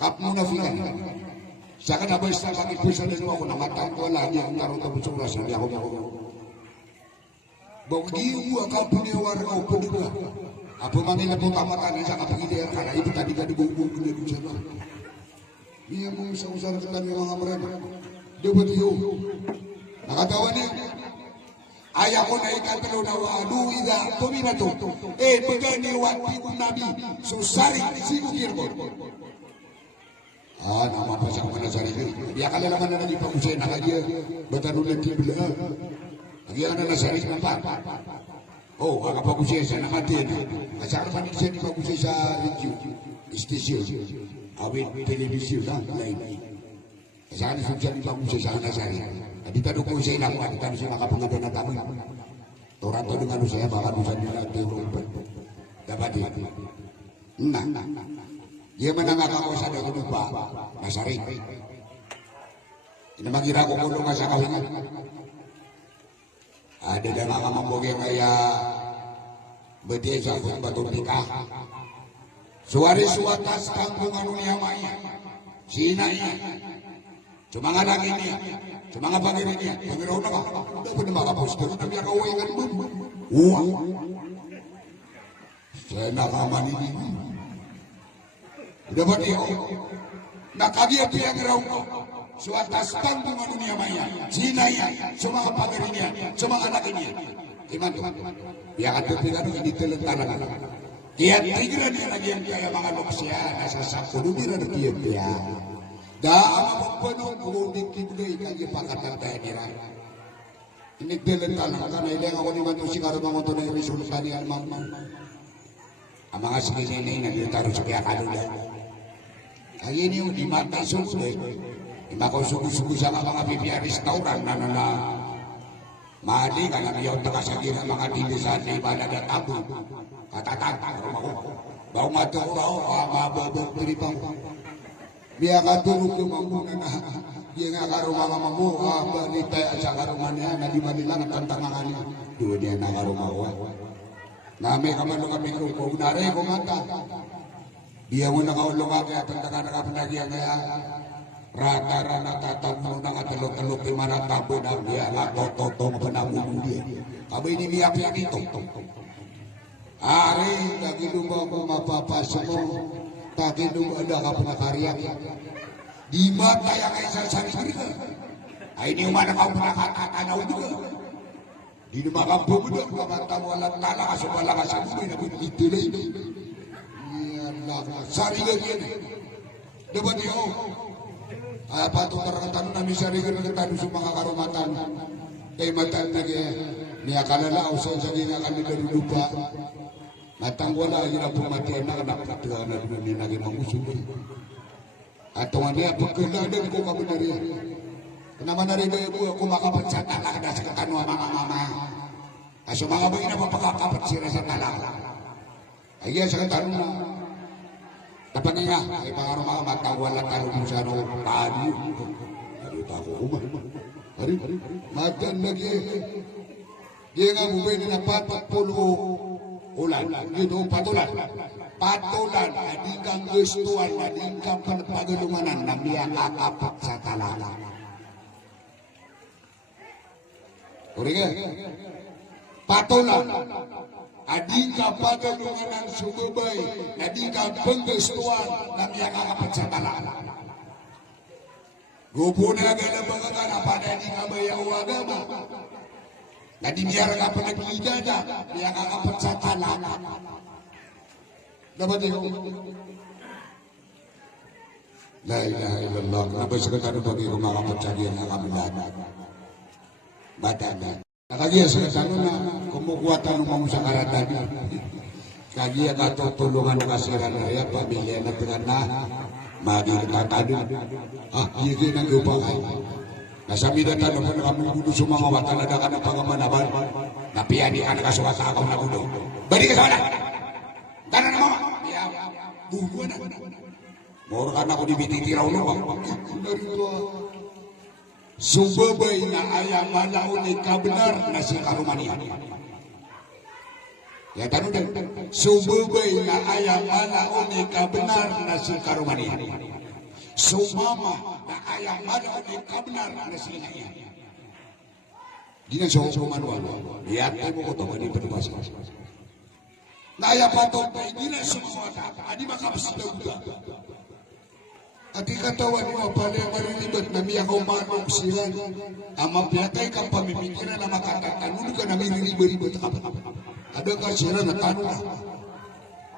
kap mo na filan saka na ba isa sa pesa din ako na matangwa lang yung karoon tapos sa hindi ako Bagi akan punya warga penuh. Apa manggil apa tamatan yang sangat pengilir karena itu tadi kan dibumbung punya dunia. Dia mengusah-usah kita memang mereka. Dia betul. Nak kata ni, ayah ko na ikan terlalu nawadu ida peminatu. Begini waktu Nabi susari sikukir ko. Nama pasang mana cari ni? Dia kalau lama lagi pakusen nak dia betul lagi bila. Lagi ada nasari nampak. Oh, agak bagus ya nak mati ni. Asal apa ni sini bagus ya radio stesen. Awet televisi lah lain. Asal ni sudah bagus ya nasari. Di tadi ko saya nak kita semua kapal ada tamu. Orang tu dengan saya bakal bisa dilakukan. Dapat dia. Nah. Dia menangkap aku sadar lupa. Nasari. Ini mengira aku bodoh masa kawin. Ada dengan ngomong kayak bedesa pun batu nikah. Suari suatas tanggungan dunia maya. Cina ini. Cuma ada ini. Cuma apa ini? Tapi orang apa? Tapi malah poster tapi kau ingat uang. Saya nak aman ini. Udah mati. Nak kaget tu yang rau. Suatas tanggungan dunia maya, Cina ya, semua pagarinya, semua anak ini. Gimana? Dia kata tidak ini telentaran. Dia tiga dia lagi yang dia makan manusia, asal sapu dia ada dia. Dah apa penuh mudik kita lagi pakat tadi ni lah. Ini telentaran karena ini yang awak ni manusia kalau bangun tu dari sudut kalian mampu. Amang asli ini nanti taruh sekian kali dah. Hari ini di mata sudah. Maka suku-suku sama mga pipiya restauran na mali ka nga niyaw nakasagin ang mga tilisan na ibadah na tabu katatat bau maturaw mababog piripang biya katulog yung mamuna na biya nga karumang mamu balita sa karuman niya na di manila natantangan niya doon niya na karumawa nami kamano kami kung naray kumanta biya mo nakaulong ka kaya tantangan na kapanagyan kaya rata-rata tatang nang atelo-telo ke mana tabu na dia la toto penamu dia. Kami ini miap yang itu. Hari lagi lumba apa semua tak lumba ada apa karya. Di mata yang saya sendiri. Ini mana kau pernah kata juga. Di rumah kampung juga kata wala tanah asal asal ini begitu ini. Ya Allah, sari lagi. Dapat dia. Apa tu terkatan nami sari kereta di semua karomatan, matan lagi ni akalala usaha jadi kami dari lupa, matang wala lagi nak pematian nak pertuan ni lagi mengusung, atau anda apa kena dan kau kamu dari, kenapa dari dia aku makan pencatan lah dah sekarang mama, asal mama begini apa pakak penciri setalah, ayah sekarang dapat niya, ay pangarong mga matawala tayo kung saan ako tayo. Narita ko kumah. Hari, matan lagi. Dia nga mubay na 40 ulan. Yun patulan. Patulan, adingkang gustuan, adingkang pagulunganan na miya kakapak sa talaga. Kuriga, patulan. Adingka pagulungan ng sumubay, adingka penggestuan ng yakakapat sa talala. Gubuna gana bangana pada di ngabaya agama. Tadi biar ka panagidaja, biar ka patsatalan. Dapat itu. La ilaha illallah. Kenapa sekitar bagi rumah kapatsagian yang kami lakukan? Batanda. Kaya sekitar na kumukuatan ng mga sakarat tadi. Kaya katutulungan kasiran raya pamilya na pinana. Magi tatado. Iya nang upaway. Nasabi na tayo pa na kami gudo sumamawatan na ka ng pangamanaban. Napiyani ka na kasuwata ako na gudo. Balik ka sa wala! Tanan na mama! Buhuan na. Moro ka na ko di bititiraw no. Subabay na ayaman na ulit kabenar na si Karumania. Ya tanong din, subabay na ayaman na ulit kabenar na si Karumania. Sumama na ayaman na ulit kabenar na si Naya. Di na siya ko manual. Iyatay mo ko ito, hindi pa ito. Naya pa ito, hindi na sumawata. Hindi makapasitaw ka. At ikatawan mo pala yung marilibat na miya kong manong siyan. Ang mapiyatay kang pamimikiran na makakatanong ka na may nilibaribat ka pa. Ada ka siya na tanong ka.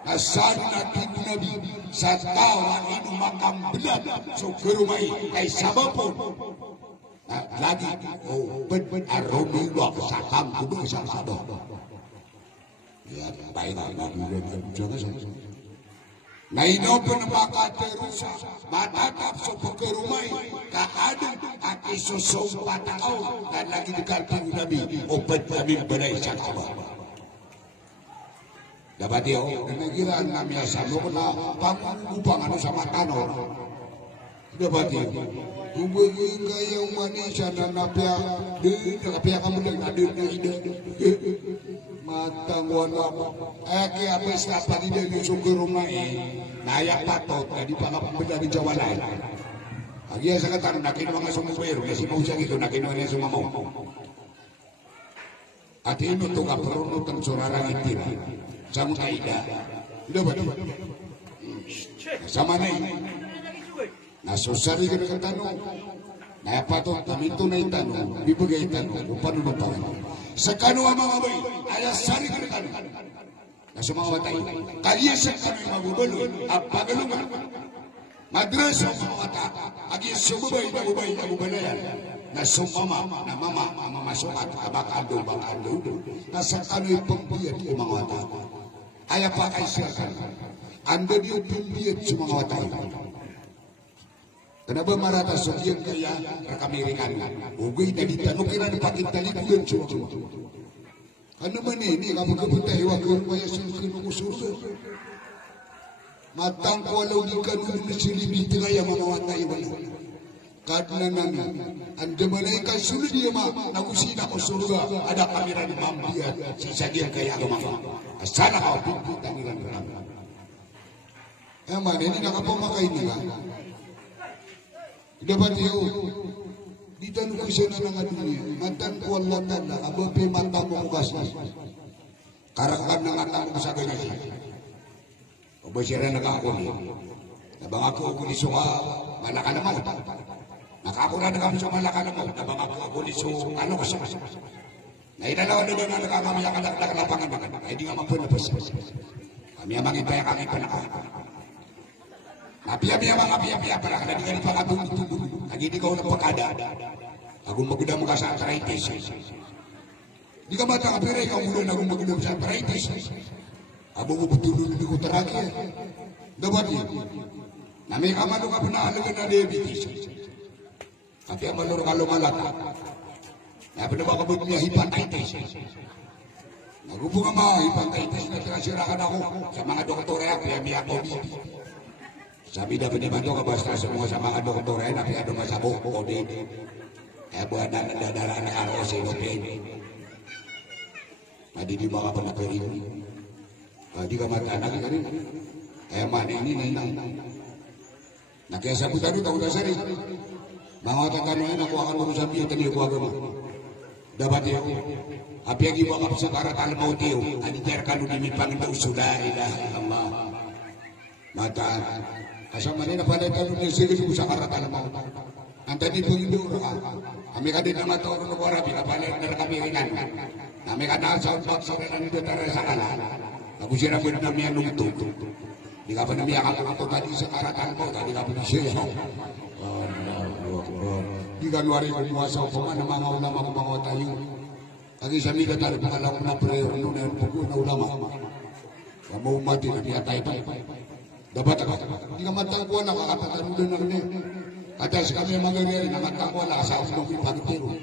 Nasaan natin nabi sa tao ang inong makambilan so kerumay ay sabapon. Lagi o aromilwa sa kampudo sa kado. Ya, baik na nabilan ka dyan sa Nainopen makaterusa, matatap sa pagkarumay, kaadong at isusong patakaw na lagi dekalping nabi o pagpaming banay sa kawa. Dapat yun, nanagiraan namin sa mo na pangupang ano sa matano. Dapat yun, hubungin kayong manisya na nakapya ka mo lang na din na ina. Matang wala mo. Kaya abis ka pa rin yung sungkurumay, nayak patot, na di pa kapamila rin jawalan. Agya sa katanong, nakinuha nga sumupero, kasi mo siya ito, nakinuha niya sumamaw. At ino ito ka, perunot ang surarang itira. Sa mga ida. Ito ba? Sama na yun. Nasusari ka na katanong. Nayak patot, naminto na itanong, bibagay itanong, kung paano natanong. Sa kanwa mga bay, alasari ka na tanong. Nasa mga watay, kaliyasan kami magubalo, ang pagalungan. Madrasa mga mata, agi sumubay, magubalayan. Na sumama, na mama sukat, kabakado, nasa kano'y pambiyat yung mga wata. Aya pa kay siya ka. Anda niyo pambiyat sa mga watay. Kenapa marata sokian kaya rekamirikan ugay tadi tanong kina dipakitali bulan cucu ano man ini kamu kebutai wakil kaya sulkin usurso matang walau di kanun disilibi tengah yang mamawatai wala kadna nami anda malaikat sulit dia ma nagusina ko surga ada kamera di mambian sisa dia kaya agama asana kau pintu tangiran beram emang ini nakapamakai ini kan dapat yun, di tanong ko siya na nga dunia, mantan ko Allah tanda, kabapi mata mo kukas na. Karakam na nga tanong sa ganyan. O ba siya na nakakuli? Nabang ako kuli suka, malaka naman. Nakakura na kami sa malaka naman. Nabang ako kuli suka, ano kasi. Nainalawan na ba na nakakamaya ka nakalapangan ba? Ay di nga magpunapos. Kami ang mangipaya kami panakon. Api-api para kada di pa katulog. Lagi di kau napakada. Aku magudang mga sa arthritis. Di ka mata kapire ka ulo na magudang sa arthritis. Abo mo putulun di ko taraki. Dapat yun. Nami ka man ka pinaalaga na diabetes. Api ang maluro ka lumalata. Kaya pinabakabot niya hepatitis. Nagubong ang mga hepatitis na tinasirakan ako sa mga doktora kaya may ako dito. Sabi dapat dibantu kabasta semua sama mga doktor ay nakiado masabok o di. Kaya buwan na nadadaraan ng araw sa European. Hindi di mga panakirin. Hindi ka matanag ka rin. Kaya mani ini nainang. Nakiasabutan ito ako nasari. Mga tatanungin ako akan marusabi at taniyo ko agama. Dapat yun. Api ang iba ka sa karat mau tiyo. Anitiyar ka nung imipangin na usula. Ilaha Allah. Mataan. Asam mana pada tahun ni segi usaha rata lemah. Antani pungdur kami kadin nama tahu negara bila balik dari kami ringan. Kami kadang sahabat sahabat itu teresakala. Aku sira pun kami nungtu. Di kapan kami akan tadi sekarang tanpa tadi kami disesa. Di Januari kuasa pemana mana ulama kumawa tayu. Lagi sami kata pengalau na prayer nuna buku na ulama. Kamu mati na dia tayo. Dapat ako. Di ka matangkuan na kakapatan mo doon na atas kami magagari na matangkuan sa usong ipagtiro.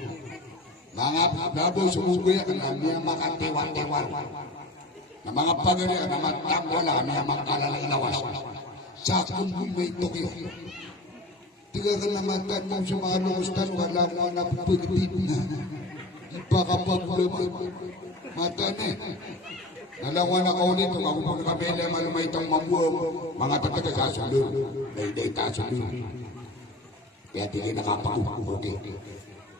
Mga babaw sumugoy ang kami makantewan-tewan. Na mga pagari na matangkuan na kami makalalay lawas. Sa kung may Tokyo. Tiga ka na matangkuan sa mga lungstan wala mo na pagtid na. Ipakapagulog mata ni. Nalawa na ko nito, ako po nakabele, malumay itong mabuong mga tatag sa sulong. Day tasulong. Kaya tingin nakapag-upuki.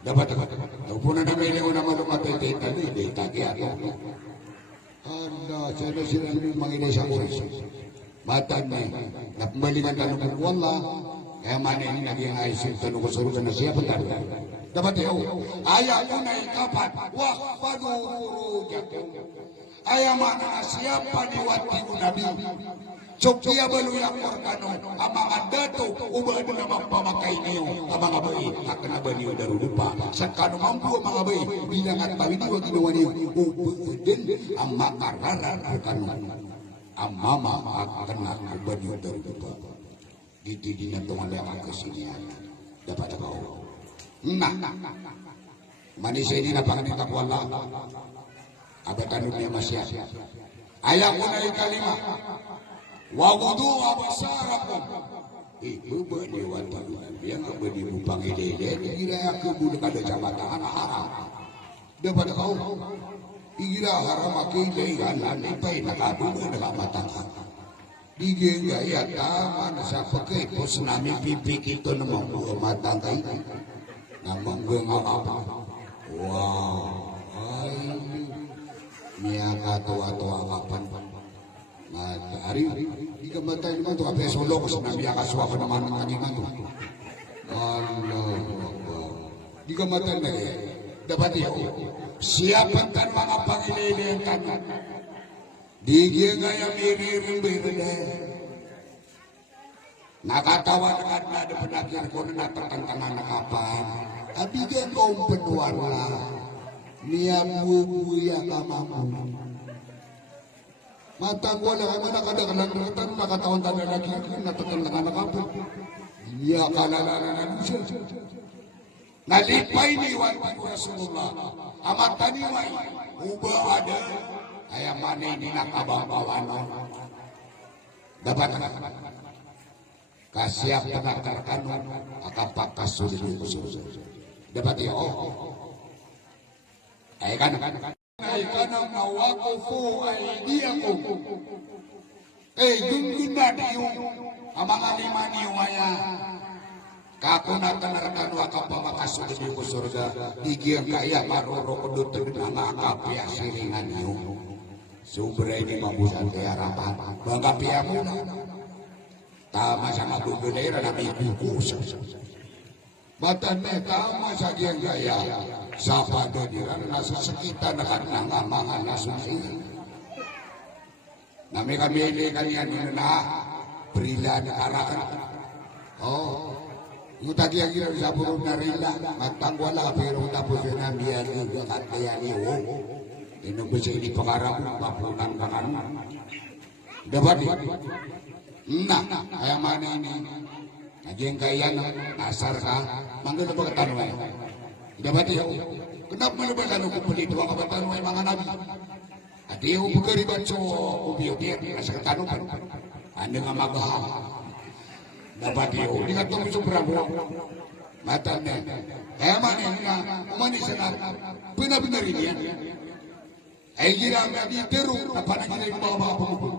Dapat ako po na nabele ko na malumatay day tagya. Anda, sana sila yung mga inay sa oras. Mata ni, napumalikan ka ng wala, kaya manin naging ayos yung tanong ko sa rugan na siya patalo. Dapat yun, ayaw ko na ikapat, wak padururugyan. Ayaw mana siapa diwati nabi. Sokya baluyak organo, ang mga dato, ubad na magpamakay niyo, ang mga bayi, akan na ba niyo darudupa. Sa kanumampu ang mga bayi, bilang at pawiniwa ginawa niyo, ubudin ang makararan o kanon. Ang mama akan na ubad niyo darudupa. Dito din ang tumalakang kasinihan. Dapat ako. Nah, manusia ini na panganita ko Allah. Abatan niya masya. Ayaw ko na ikalima. Wagudu abasarakum. Ibu bani watan. Yang bani mupang ide-ide. Kira aku budak ada jabatan haram. Dapat kau. Kira haram akilai galan. Ipay nakadungan nakamatang. Digeng gaya taman sa pakai pos nami pipi kita namang buah matang kain. Namang gengaw apa? Wow, ay, niya katawa-tawa kapan? Hari, di kamatay naman ito, kape solo ko sa nabiya kaswa ko naman ng kanina ito. Allah, di kamatay na eh. Dapat yun, siyapan kan mga pangililihan kan. Di kaya ngayang iririn-birin nakatawa na na ada penakir ko na natatantana na kapan. Abigyan ko ang penuwala. Niya bubuya ka mamu. Matang wala ka man nakadakalan nakatawan-tawan na lagi natatantana na kapan. Niya kalalala na siya. Nalipay ni Iwan Rasulullah. Amat taniway. Ubawa ada. Kaya mana ini nakabang-bawan. Dapat kasiap penaktarkan akapak kasuri khusus. Dapat ya kan ang mawakufu aidiakum. Gunggunna diyo amang aliman niyo waya. Kakunatan rekan wakapa makasuri di surga. Digiang kaya maroro pedut dengan akapia siringan niyo. Sumber ini mabusan kaya rapat. Bangga piamu. Tama sama bubulera na may bukus. Matanda tama sa diyang gaya. Sabado nila na nasasakitan na kanang mga nasusi. Nami kami kanyan na brila na arakan. Yung tadi yang gila sa burong na rila. Magtangwala pero tapos yun ang biyan yung katayan niyo. Inubos yung ipangarap ng papunan ka kanu. Dapat nah, ayam mana ini? Ajeng kaya asar ka, manggil ba katanway? Dapat yun. Kenapa malabas ano kung palito ang kabatanway mga nabi? At yung bugariban so ubiyot yan, nasa katanway. Ano nga magahang? Dapat yun. Hindi ka itong sobrang mata na. Kaya mana yun nga, umanis na pinabinarin yan. Ay gira nga di tero, napanagin yung mga pagpupul.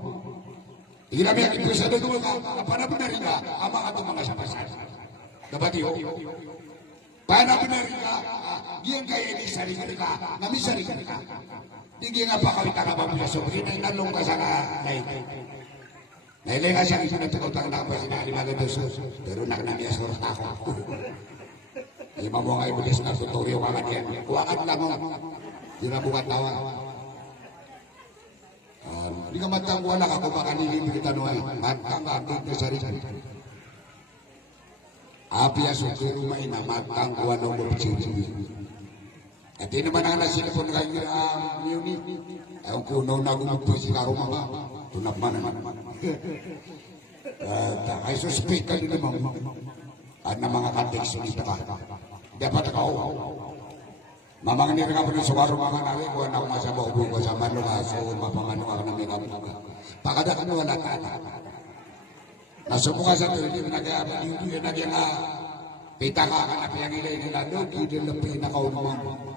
Hirap yang ibu sa doon nga, paano benarin ka ang mga sapasan? Dapat yun. Paano benarin ka? Diyan kayo ini sari-sari ka, namisari ka. Hindi nga pa kami takabang so, hinailalong ka sa lain. Nailay na siya, ito nagtakot ang nakapasinahin mga doon. Pero naknamiya sa oras ako. Lima mo nga ibulis na tutorial ka lang yan. Kuwakat lang mo. Di na bukat tawa. Di ka matang wala ka kung makanilin kita noy. Matang ka ang sa rin. Api aso kay rumay na matang wala mo piciri. At di naman ang nasilipon kayo Muni. Ayaw kuno na gumugto si karuma ka. Tunap man naman. Ay suspect ka din naman. At na mga konteksto nito ka. Dapat ako. Mamang nira ka po ng suwaro mga namin. Kung ako masabaw ko sa manunga. So mapamano ka na may kami. Pagkada ka na wala ka. Nasubukan sa tuloy. Nagyan na. Kita ka na pinagilay nila. Doon. Hindi lang pinakaunumang.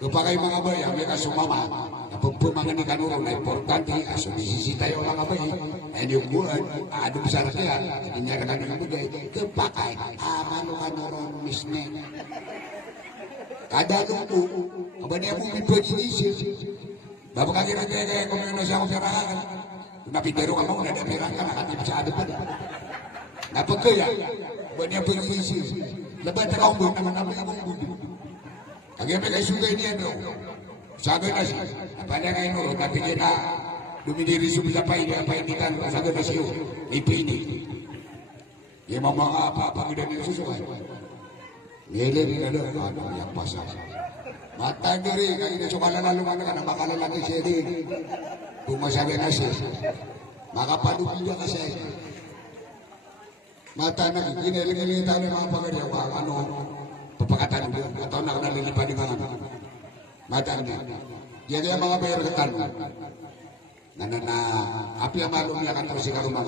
Kapag kayo mga bayan, may kasumama. Napagpumangan ni kanuro na importante. Sumisisi tayo mga bayan. And yung buwan, adong sa rakyat. Hindi niya na kanong bugay. Kapakay, amano kanuro misne. Kada luto, aba niya mo ipag-inisip. Bapak kaki kaya kung ano siya akong perahan. Napitero ka mo, nadapirang ka, nakatip sa adong pa. Napagkaya, aba niya pag-inisip. Laban na kaumbo, naman naman akong budo. Kaya may kaisugay niya no. Sabi na siya. Apanya ngayon no. Napigyan na. Dumidiri sa pay nitan. Sabi na siya. Ipini. Yung mga papangidan niya susukan. Nilin nila doon. Ano yung pasa. Matay diri. Kaya nasukalan na lumana ka na makalalaki siya din. Pumasabi na siya. Makapalubilya ka siya. Mata na. Giniling tayo ng mga pangidan. Ano. Papakatan mo atau nak nalilipan di mana matang ni jadi mga bayar ketan na api ang malu niya kantor si karumah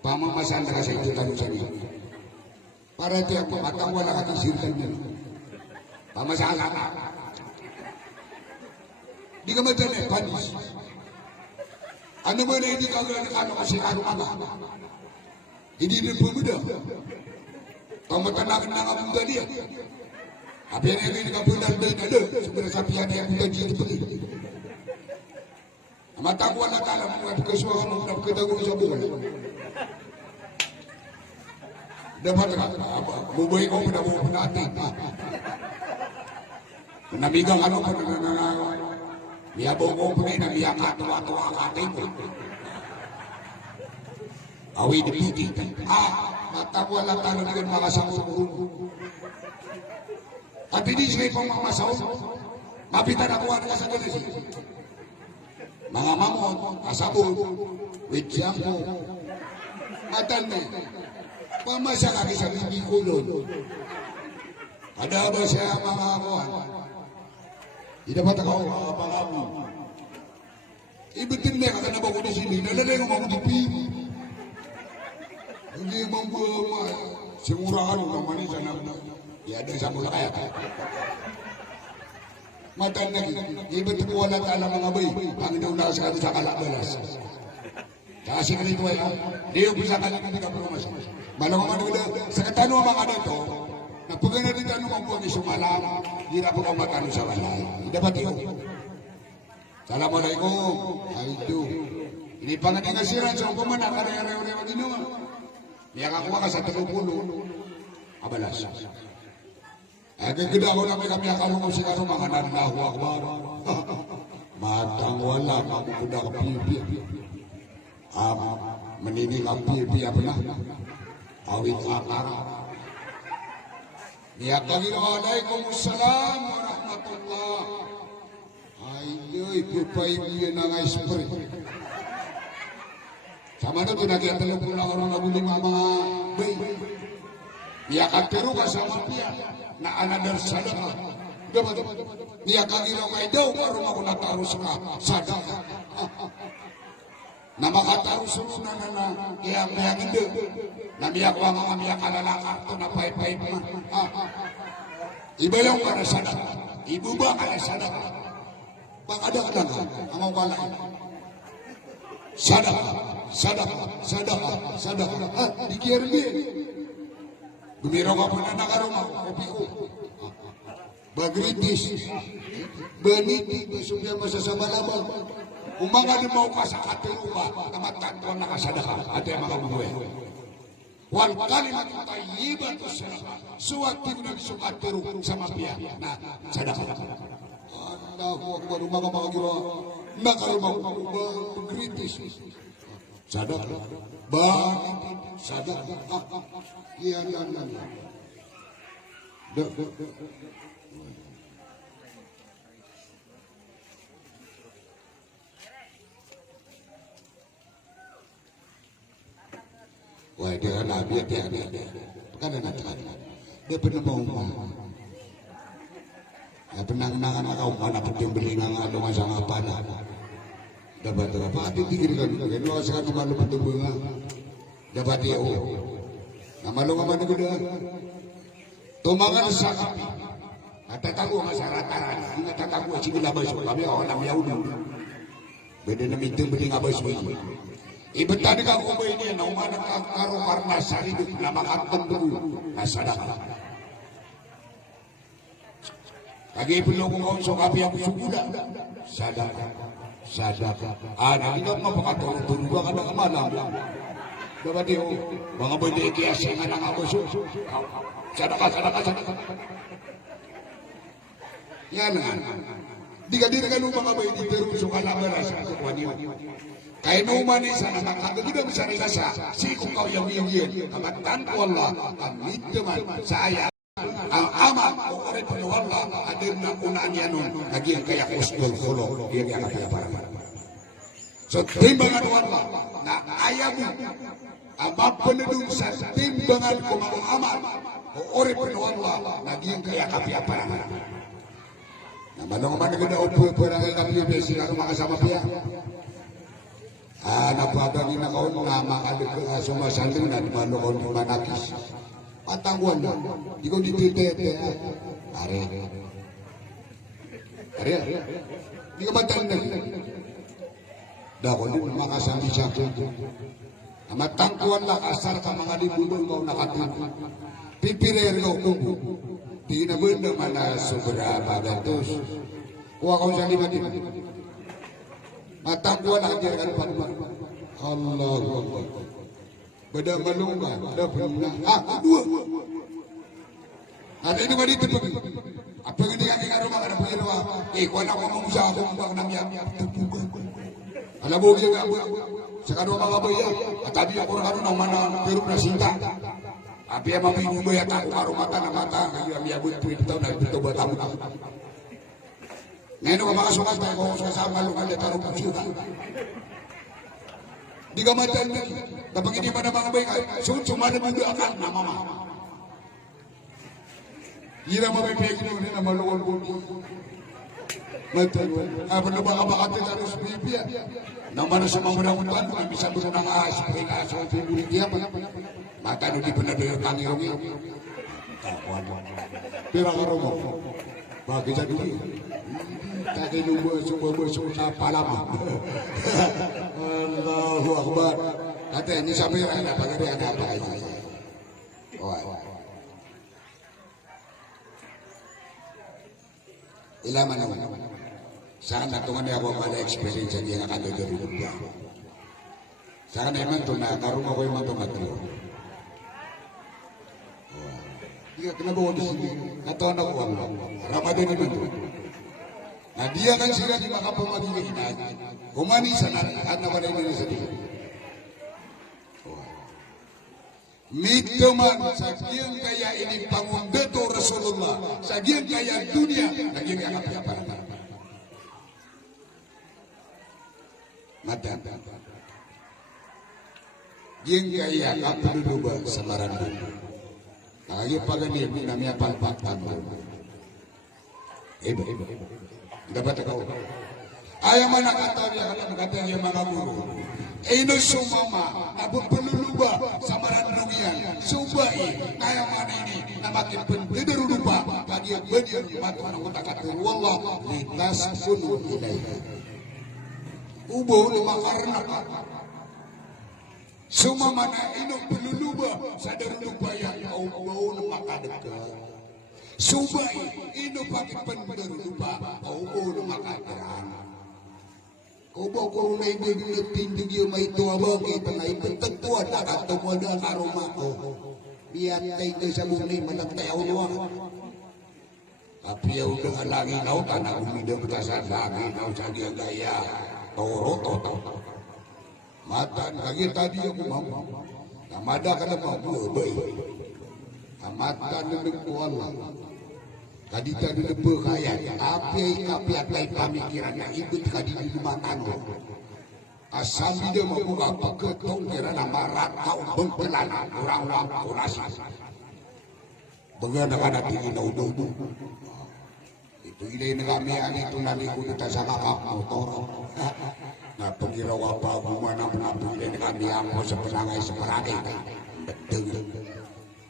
pamamasan na kasi itu tayo sa niya para tiyak pamatang wala kakisirkan niya pamasahan ka di ka madali panis ano ba na hindi kagawin na kano kasi karumah hindi rin pemuda pemetanan yang muda dia. Apa yang ini kabulan dari ada sebenarnya sapian yang muda dia itu. Mata kuat nak dalam buat kesuara nak kita guna sabun. Dapat apa? Bubai kau pada buat penati. Nabigang ano pa na biya bongong pa na biya katwa katin. Awi dipiti. Mata wala talo dengan makasahod. Tapi di sini pang makasahod. Mapitan ako ang kasagad siya. Mga mamon, kasabot, with shampoo. Matan mo. Pamasa ka sa hindi kulon. Ada ba siya mga amuan? Hindi dapat ako mga pangamo. Ibatin na ka na ba ko na sini. Nalalay ko mga dipili. Hindi membuat semuraan naman isa na ada sa mula kaya matan na iba't wala tala mga bay ang inauna sa kanto sa kalakbalas kasi ganito ay di yung bisa kalang hindi ka promas malamang manula sa katano ang mga dito na pag natin tanong ang buwan isumalam hindi na po kang matanong sa walay dapat yun Assalamualaikum Aidu ini pangating kasiran sa umpaman karya-raya ginawa yang aku akan sa 30 abalas. Agad ganda ko na may kami akong kung sigaro mga nanahu akbar. Matang wala kamukuda ka pipi. Menini ka pipi apa na? Awit akara. Waalaikumsalam warahmatullah. Ayo ipupay biya na nga ispre. Sama na pinagyan talaga na orang naguling mga bay. Iyakan pero ka sama piya na another sadaka. Dapat iyakan ilaw kay daw para makunataros ka sadaka. Na makataros na kaya mayang hindi. Na miyak wa mga miyak alalaka ito na pay-pay pa. Iba yung ka na sadaka. Ibuba ka na sadaka. Pagkadakdan ka ang wala. Sadaka. Dikira din. Bumiro ka po na nakaruma, kopi ko. Bagritis. Baniti, sumya masasabalabang. Umanga mo ka sa katiruba, na matagpuan na kasadaka, at yung mga buhay. wal kalimat thayyibatu sadaqah. Suatu yang suka teruk sama pihak. Nah, sedekah. Allahu Akbar, maka kira maka kritis. Sedekah. Sedekah. Iya. Wah, dia nabi dia. Kan ada dia pernah mau. Ya penang-nangan kau mana penting beli nang ada masa apa dah. Dapat apa hati tinggi kan. Kalau sekarang malu betul bunga. Dapat dia nama lu mana gede. Tumangan sakit. Ada tahu masyarakat. Ini tak tahu sih bila besok kami orang Yahudi. Beda nama itu beli ngabas begini. Ibu tadi kamu ini nama karo karena sari itu nama kantor dulu masyarakat. Lagi belum kau sok api yang sudah sadar. Anak kita mau pakai turun gua kadang kemana? Dapat dia, bang abu ini kias yang anak abu sadar. Ya nah, digadirkan rumah abu ini terus suka nambah wanita. Kain rumah ni sana maka tidak bisa dirasa. Si kau yang ingin, katakan Allah, amin teman saya. Amal orang penyuwala hadir na unanya nun lagi yang kayak ustul khuluq dia yang kaya para so timbangan wala na ayamu abab penedung sa timbangan ko mga amal orang penyuwala lagi yang kaya para na manong man ganda upo para kay kapya besi ako makasama piya napadagi na kaon na makalik sumasanding na manong manakis patangguan dah, jika ditete, are, jika batang dah, dah kau ni makasam disakit, amat tangguan lah kasar kamang adi budul kau nak hati, pipirer kau kubu, tina benda mana seberapa datus, kau jadi mati, matangguan aja kan pada, Allah. Beda malunga, beda pernah. Dua. Ada ini mari tu. Apa yang dia ingat rumah ada punya rumah. Kau nak mau usaha aku buat namanya. Anak bogi enggak buat. Sekarang orang apa ya? Tadi aku orang nak mana perlu nasinta. Tapi yang mampu ibu ya tak taruh mata. Yang dia buat tu tahu nak betul buat tamu. Neno kalau masuk mata kau sama lu kan dia taruh pucuk. Di gamatan tapang hindi man mga bayi cuma ada muda akan nama mama ira mabibig nyo na maluwal po apa na baka bakante taros bibia naman sa mga muda-mudan kung bisa doon ng aso dia mata no di penadil kangirong yun pero ang romo bagi sa duli kaki nunggu semua palama Allahu Akbar. Kata ini sampai ada apa ini? Oh. Ilama naman. Saan natungan niya ako mga experience niya akan dari dunia. Saan naman ito na karungan ko yung mga tumatlo. Iya kenapa di sini? Kataon ako ang Ramadan naman ito. Nah dia kan sudah di makam pemati kita. Humanisan anak pada Indonesia dia. Miteman sagian kaya ini bangun beto Rasulullah. Sagian kaya dunia. Sagian kaya apa? Mata. Yang kaya apa dulu samaran dulu. Lagi pakai ini namanya palpatan. Dapat kau. Ayah mana kata dia kalau kata dia mana guru. Ini sumama, nabu peluluba samaran dunia. Subai ayah mana ini namakin pendidir lupa. Bagi bedir batu nak kata wallah litas pun ilaihi. Ubo lima karena. Sumama na ini peluluba sadar lupa yang kau bau maka dekat. Subai ini pakai pendidir lupa kau bau maka terang. Kubo ko na yung tindig yung may tuwabog, ito na ipagtagpuan na katumuan na karuma ko. Biyat tayo sa muli, malagtayaw niyo ako. Kapiyaw na alangin ako, tanang umidang ka sa langin ako sa gagaya. Toro, toto. Matan, kagit tadi ako mama. Namada ka na mabuhay. Amatan na nagpuwala. Kadita na nagpukaya. Kapi-kapi at may pamikiran na ibig kadita lumatan ko. Asal dia mabuka pagkatong kira na marataw bengkelana kurang-kurang kurasi. Bagaimana kada tingin na udo-udo. Itu ilay na kami ang ito naliko dito sa kakak motor. Na pagiraw apa gumanap na ilay na kami ang sa panangay sa paragay. Betul.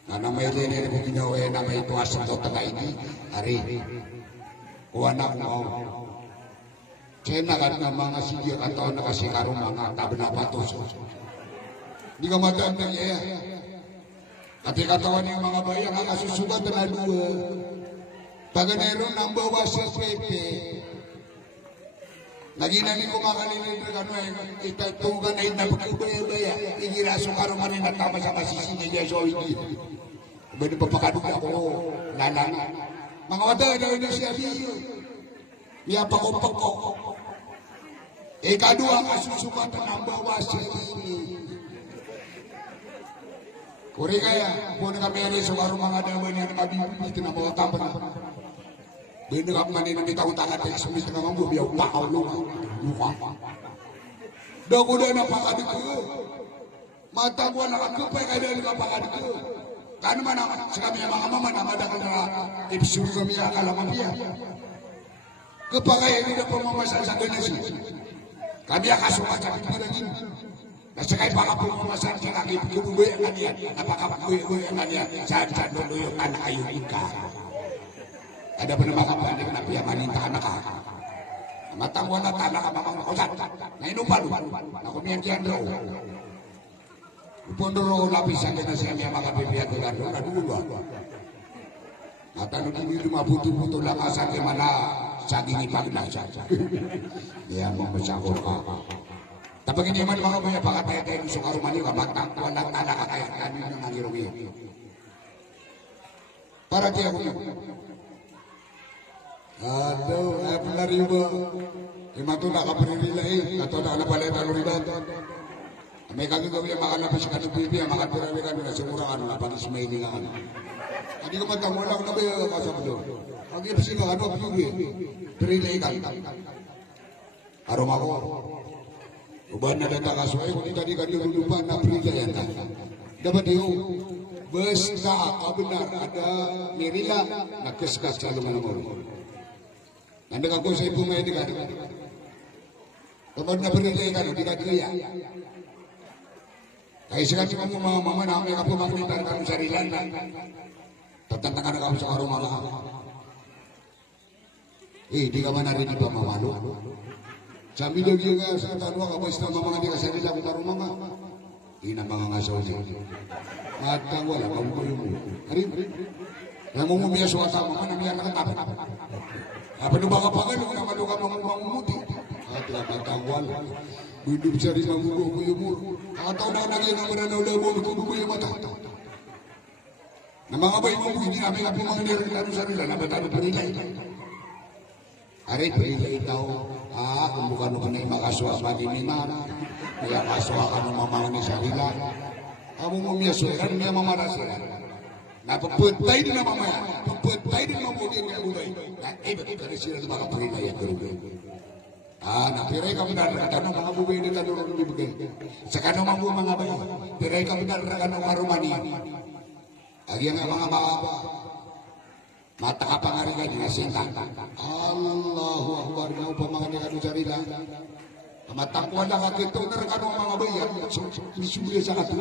Na may ilay na ginawa na may ito asang daw taga ini. Ari. Kuwanak mo. Kena kan mga sige atau nakasikaro mga tabnapatos. Di ka matandang iya. Ati katawan yung mga bayan ang kasusugat na dua. Paganero ng bawa sa pepe. Naginani ko makalilin na gano'n itatugan na inapagkibaya-baya. Igiraso ka rin na tama sa masisingin niya so hindi. Bani papakadug ako lalana. Mga wada na siya diyo. Iyapakupag ko. Ikadua kasusukatan ang bawa sa ini. Kuri kaya, kung nakamere sa karong mga dawan niya na mabibigit na mga tapan. Bino ka manin ang itawang tangat ay sumit ka mga bubiyaw, pakaw lumang. Dako na napakadik ko. Matagwa na kakupay ka na napakadik ko. Kano man ang sa kami mga mama na madakal na episode kami akalamang niya. Kapag hindi na pumamasan sa ganyan siya. Kami ang kasukat sa pinilagin. Nasa kayo baka pumamasan sa kakipikubuhay ang kanyan. Napakapakubuhay ang kanyan. Saan nuloy yung anak ayun ka. Ada pa naman kapalik na piyamanin ka anak ka. Matangwa na tanak ka mamang makusat. Na inupalo. Na kumiyan kiyan daw. Upondoro lapis sa ganyan siya niya makapipiyat ko gano'n. Kadulo. Matanong kami lumabuto-buto lang asa kay mana saging ipagnasa. Kaya mo masakor ka. Tapos hindi man mga kaya pakatay-tay sa karumani ka, matang walang talaka kaya kanin ng nangirugi. Para kaya ko yun. Ato, ay pinariba. Imato nakaparirila eh. Ato na napaleta loridan. May kagagawin yung makalapis ka ng pipi, makatirawi ka nila siguro ano, panismailing ka ano. Hindi ko man tamo lang na ba yung kasama doon. Ang ito sila, ano, pipi. Pirilay ka. Arom ako. Uban na data kasuay, kung tadi ka nilulupan na pirilayan ka. Dapat yung basta kabenar ada nirila na keskas sa luman mo. Nandang ako sa ipumay di ka. Kapag na pirilay ka, hindi ka kaya. Kaya sila mga mama na may kapumakulitan ka sa rilan na. Tatantakan na kami sa karumala. Di ka man narinig pa mamalo. Sabi daw yung sa tanwa, kapag na mga di ka sa rilan sa karumala. Di na mga ngasaw niya. At kang wala, kamukuyo mo. Harin. Namumumiya sa kasama ka, namiyan na katapat. Apa ba ka pa gano'n, namalo ka mamumuti. At nakatangwal. Hidup cari mampu kuyu atau na lagi na mananaw labo kuyu kuyu mata. Na mga bay mo hindi namin nga pumangyari lalo sa nila na batalo panilay. Aray panilay daw. Kung bukan mo na makaswa sa giminan. Kaya kaswa ka ng mamang ni sarila. Kamu mumiyasuran niya mamarasuran. Napaputay din na mamaya. Paputay din mamugin niya ulay. Iba kita rin sila ng mga panilay at gulugay. Napiray kami na tanong mga bubay na tanong ng bibigay. Sa kanong mga bayo, piray kami na kanong marumani. Agyan nga mga mata ka pa nga rin kayo na sinta. Allahu Akbar na upang mga nikano sa rila. Matakwa lang at ito na kanong mga bayan. Isuya sa kato.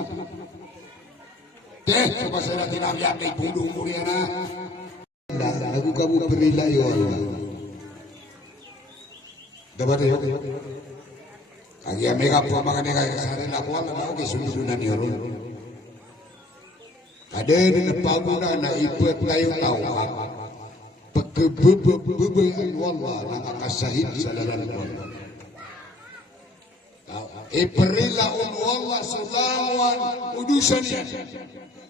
Coba saya tinamyak kay puno mo riyan na. Lagu kamu pirila yun. Dapat yun. Ang yamega po mga nega sa rin ako alam ako kisusunan niyo rin. Kada na paguna na ipot na yung tao. Pagkabubububul ang wala nakakasahid sa lalan ko. Iperila Allah sulawan udusan yan.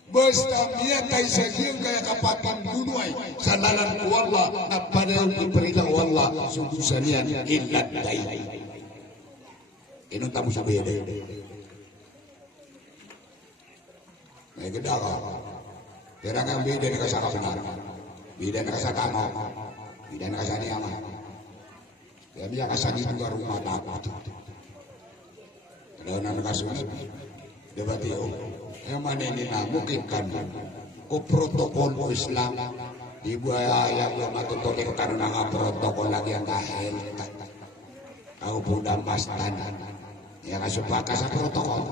Basta niya tayo sa iyong kaya kapatang dunuay sa lalan ko Allah na panahon iperila Allah sudusan yan ilanday. Inunta mo sa beda. May ganda ka. Pero ang beda na ka sa kapinar. Beda na ka sa tanaw. Beda na ka sa niyaman. Kaya niya ka sa dito ka rumah dapat. Kalau nak kasus, debat itu, yang mana ini nak mungkin kan, ko protokol Islam, ibu ayah yang matutup karena protokol lagi yang kahel, kau pun pastan, yang kasih pakai protokol,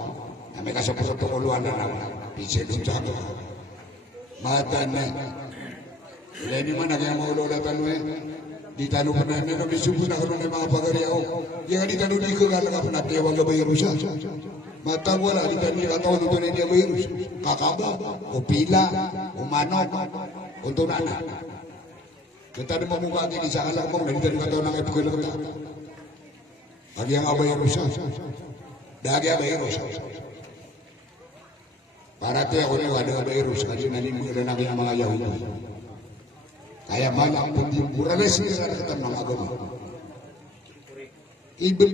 yang kasih protokol luar dalam, bisa dijaga, mata nih, ini mana yang mau lo datang di tanah pernah ni kami subuh nak kena mga pagariao. Yang di tanah di kegal nak pernah tiawag gabay rusa. Mata wala di tanah ni katawag ito ni tiawag rus. Kakaba, o pila, o manok, untuk anak. Kita ni mamuka di sa alam mo na di tanah katawag ng ipukul kita. Agi ang abay rusa. Dagi abay rusa. Para tiya ko ni wada abay rusa kasi nanimura na kaya mga Yahudi. Kaya malang pemburan resmi sekarang kita mengagama. Ibn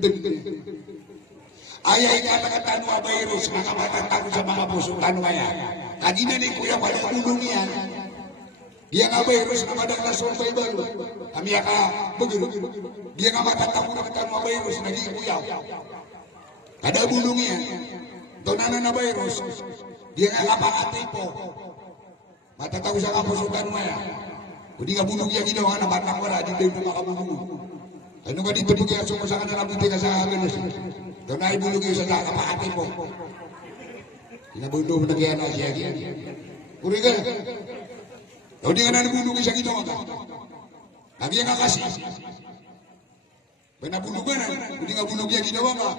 ayah ini anak tanu abairus nakapatan tahu sama mga puso tanu kaya. Kadina ni kuya wala ulungnya. Dia ngabairus namadang lason kay baru. Kami aka begitu. Dia ngamatan tahu na tanu abairus nagi kuya. Ada bulungnya. Tonana na abairus. Dia ngapakati po. Mata tahu sa puso tanu kaya. Hindi nga bunog yung ginawa na batang wala, hindi tayo makabunog. Ano ka dito bigyan sa mga na nabuti ka sa akin? Ito na ibulog yung sa kapakati mo. Inabundo mo na kaya na siya. Uri ka. Hindi nga na nabulog yung sa ginawa ka. Lagi nga kasi. Pinabulog ka na, hindi nga bulog yung ginawa ka.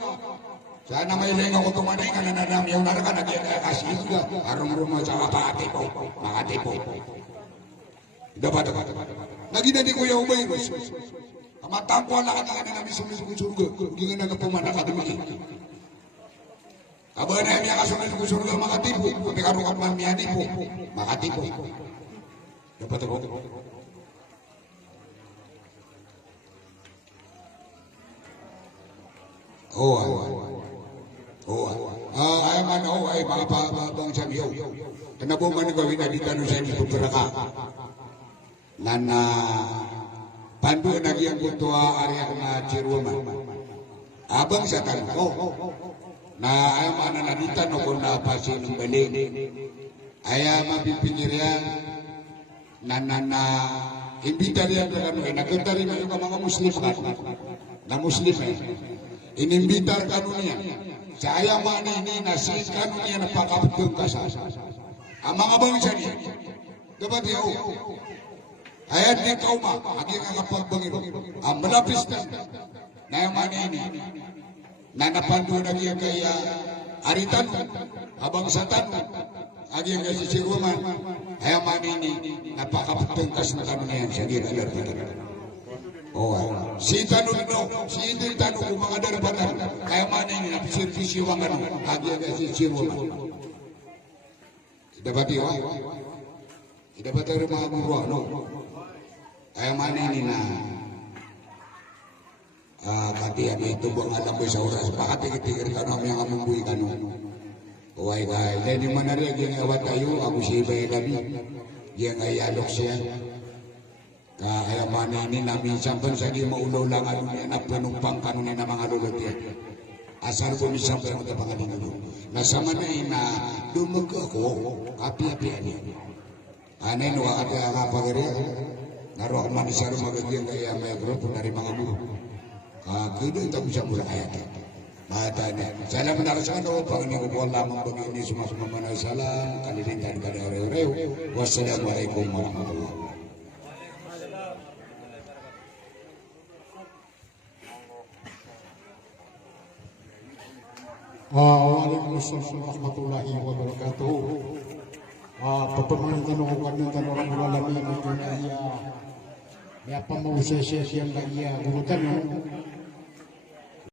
Sana may lenga ko tumanay ka na nanami yung narakan, lagi nga kasi juga. Arong-ruma sa kapakati mo, makati mo. Dapat lagi nanti ko yung umayros. Amatampo ang lakat na namin sumusuruga. Hindi nga nagpumana ka dumaki. Aba na yung sumusuruga makatipo. Kami karukat mamiyani po. Makatipo. Dapat ako. Ay man ay mga pabang sabiyo. Kenapa man gawin na dito sa dito beraka? Nana pandu nagi yang kutua area kena Ciroma. Abang sa tanko. Na ayam ana nadita no kona pasi numbali. Ayam mabipinirian nana imbita dia kan nakutari mo yung mga Muslim kan. Na Muslim inimbita kanunya. Sa ayam mana ini nasi kanunya napakabutong kasa. Ang mga bangsa niya. Dapat yaw. Ayat ni kauma, agi nga kapagbangiro. Ang malapis na yung mana ini, na napandu na niya kay Aritan, abang satan, agi nga si Siruman, ay ang mana ini, napakapagtungkas na kami na yan, siya gira-gira. Si Tanun no, si Idil Tanun, kung mga darabatan, kaya mana ini, napisirvisyo ang ano, agi nga si Siruman. Dapat yun, dapat tayo mga guru, no? Kaya mana ini na katihan itu buang alam ko sa oras pakatigit-tigit ka namin ang amumbuhi ka nun. Uway ka, hindi man na rin yung awat tayo, ako si Ibay Gabi, yung ayalok siya. Kaya mana ini na minsan pa sa di maulaw lang ano niya, nagpanumpang ka nun na mga lulot yan. Asal ko minsan pa yung tapanganin nun. Nasa manay na dumag ako, api-api ani. Anay no kakapagari, naroon man isa rin magagyan kaya may grupo na rin mga guru. Kudo ito siya mula kaya ito. Mata na. Salam na sa ano, Panginoon ko lamang bagay sumamanay salam, kalilintan ka na rew-rew. Wassalamualaikum warahmatullahi wabarakatuh. Waalaikumsalam warahmatullahi wabarakatuh. Pagpapalagyan ko kanina orang ulalamin ito na iya may apamausesya siyang iya gurutan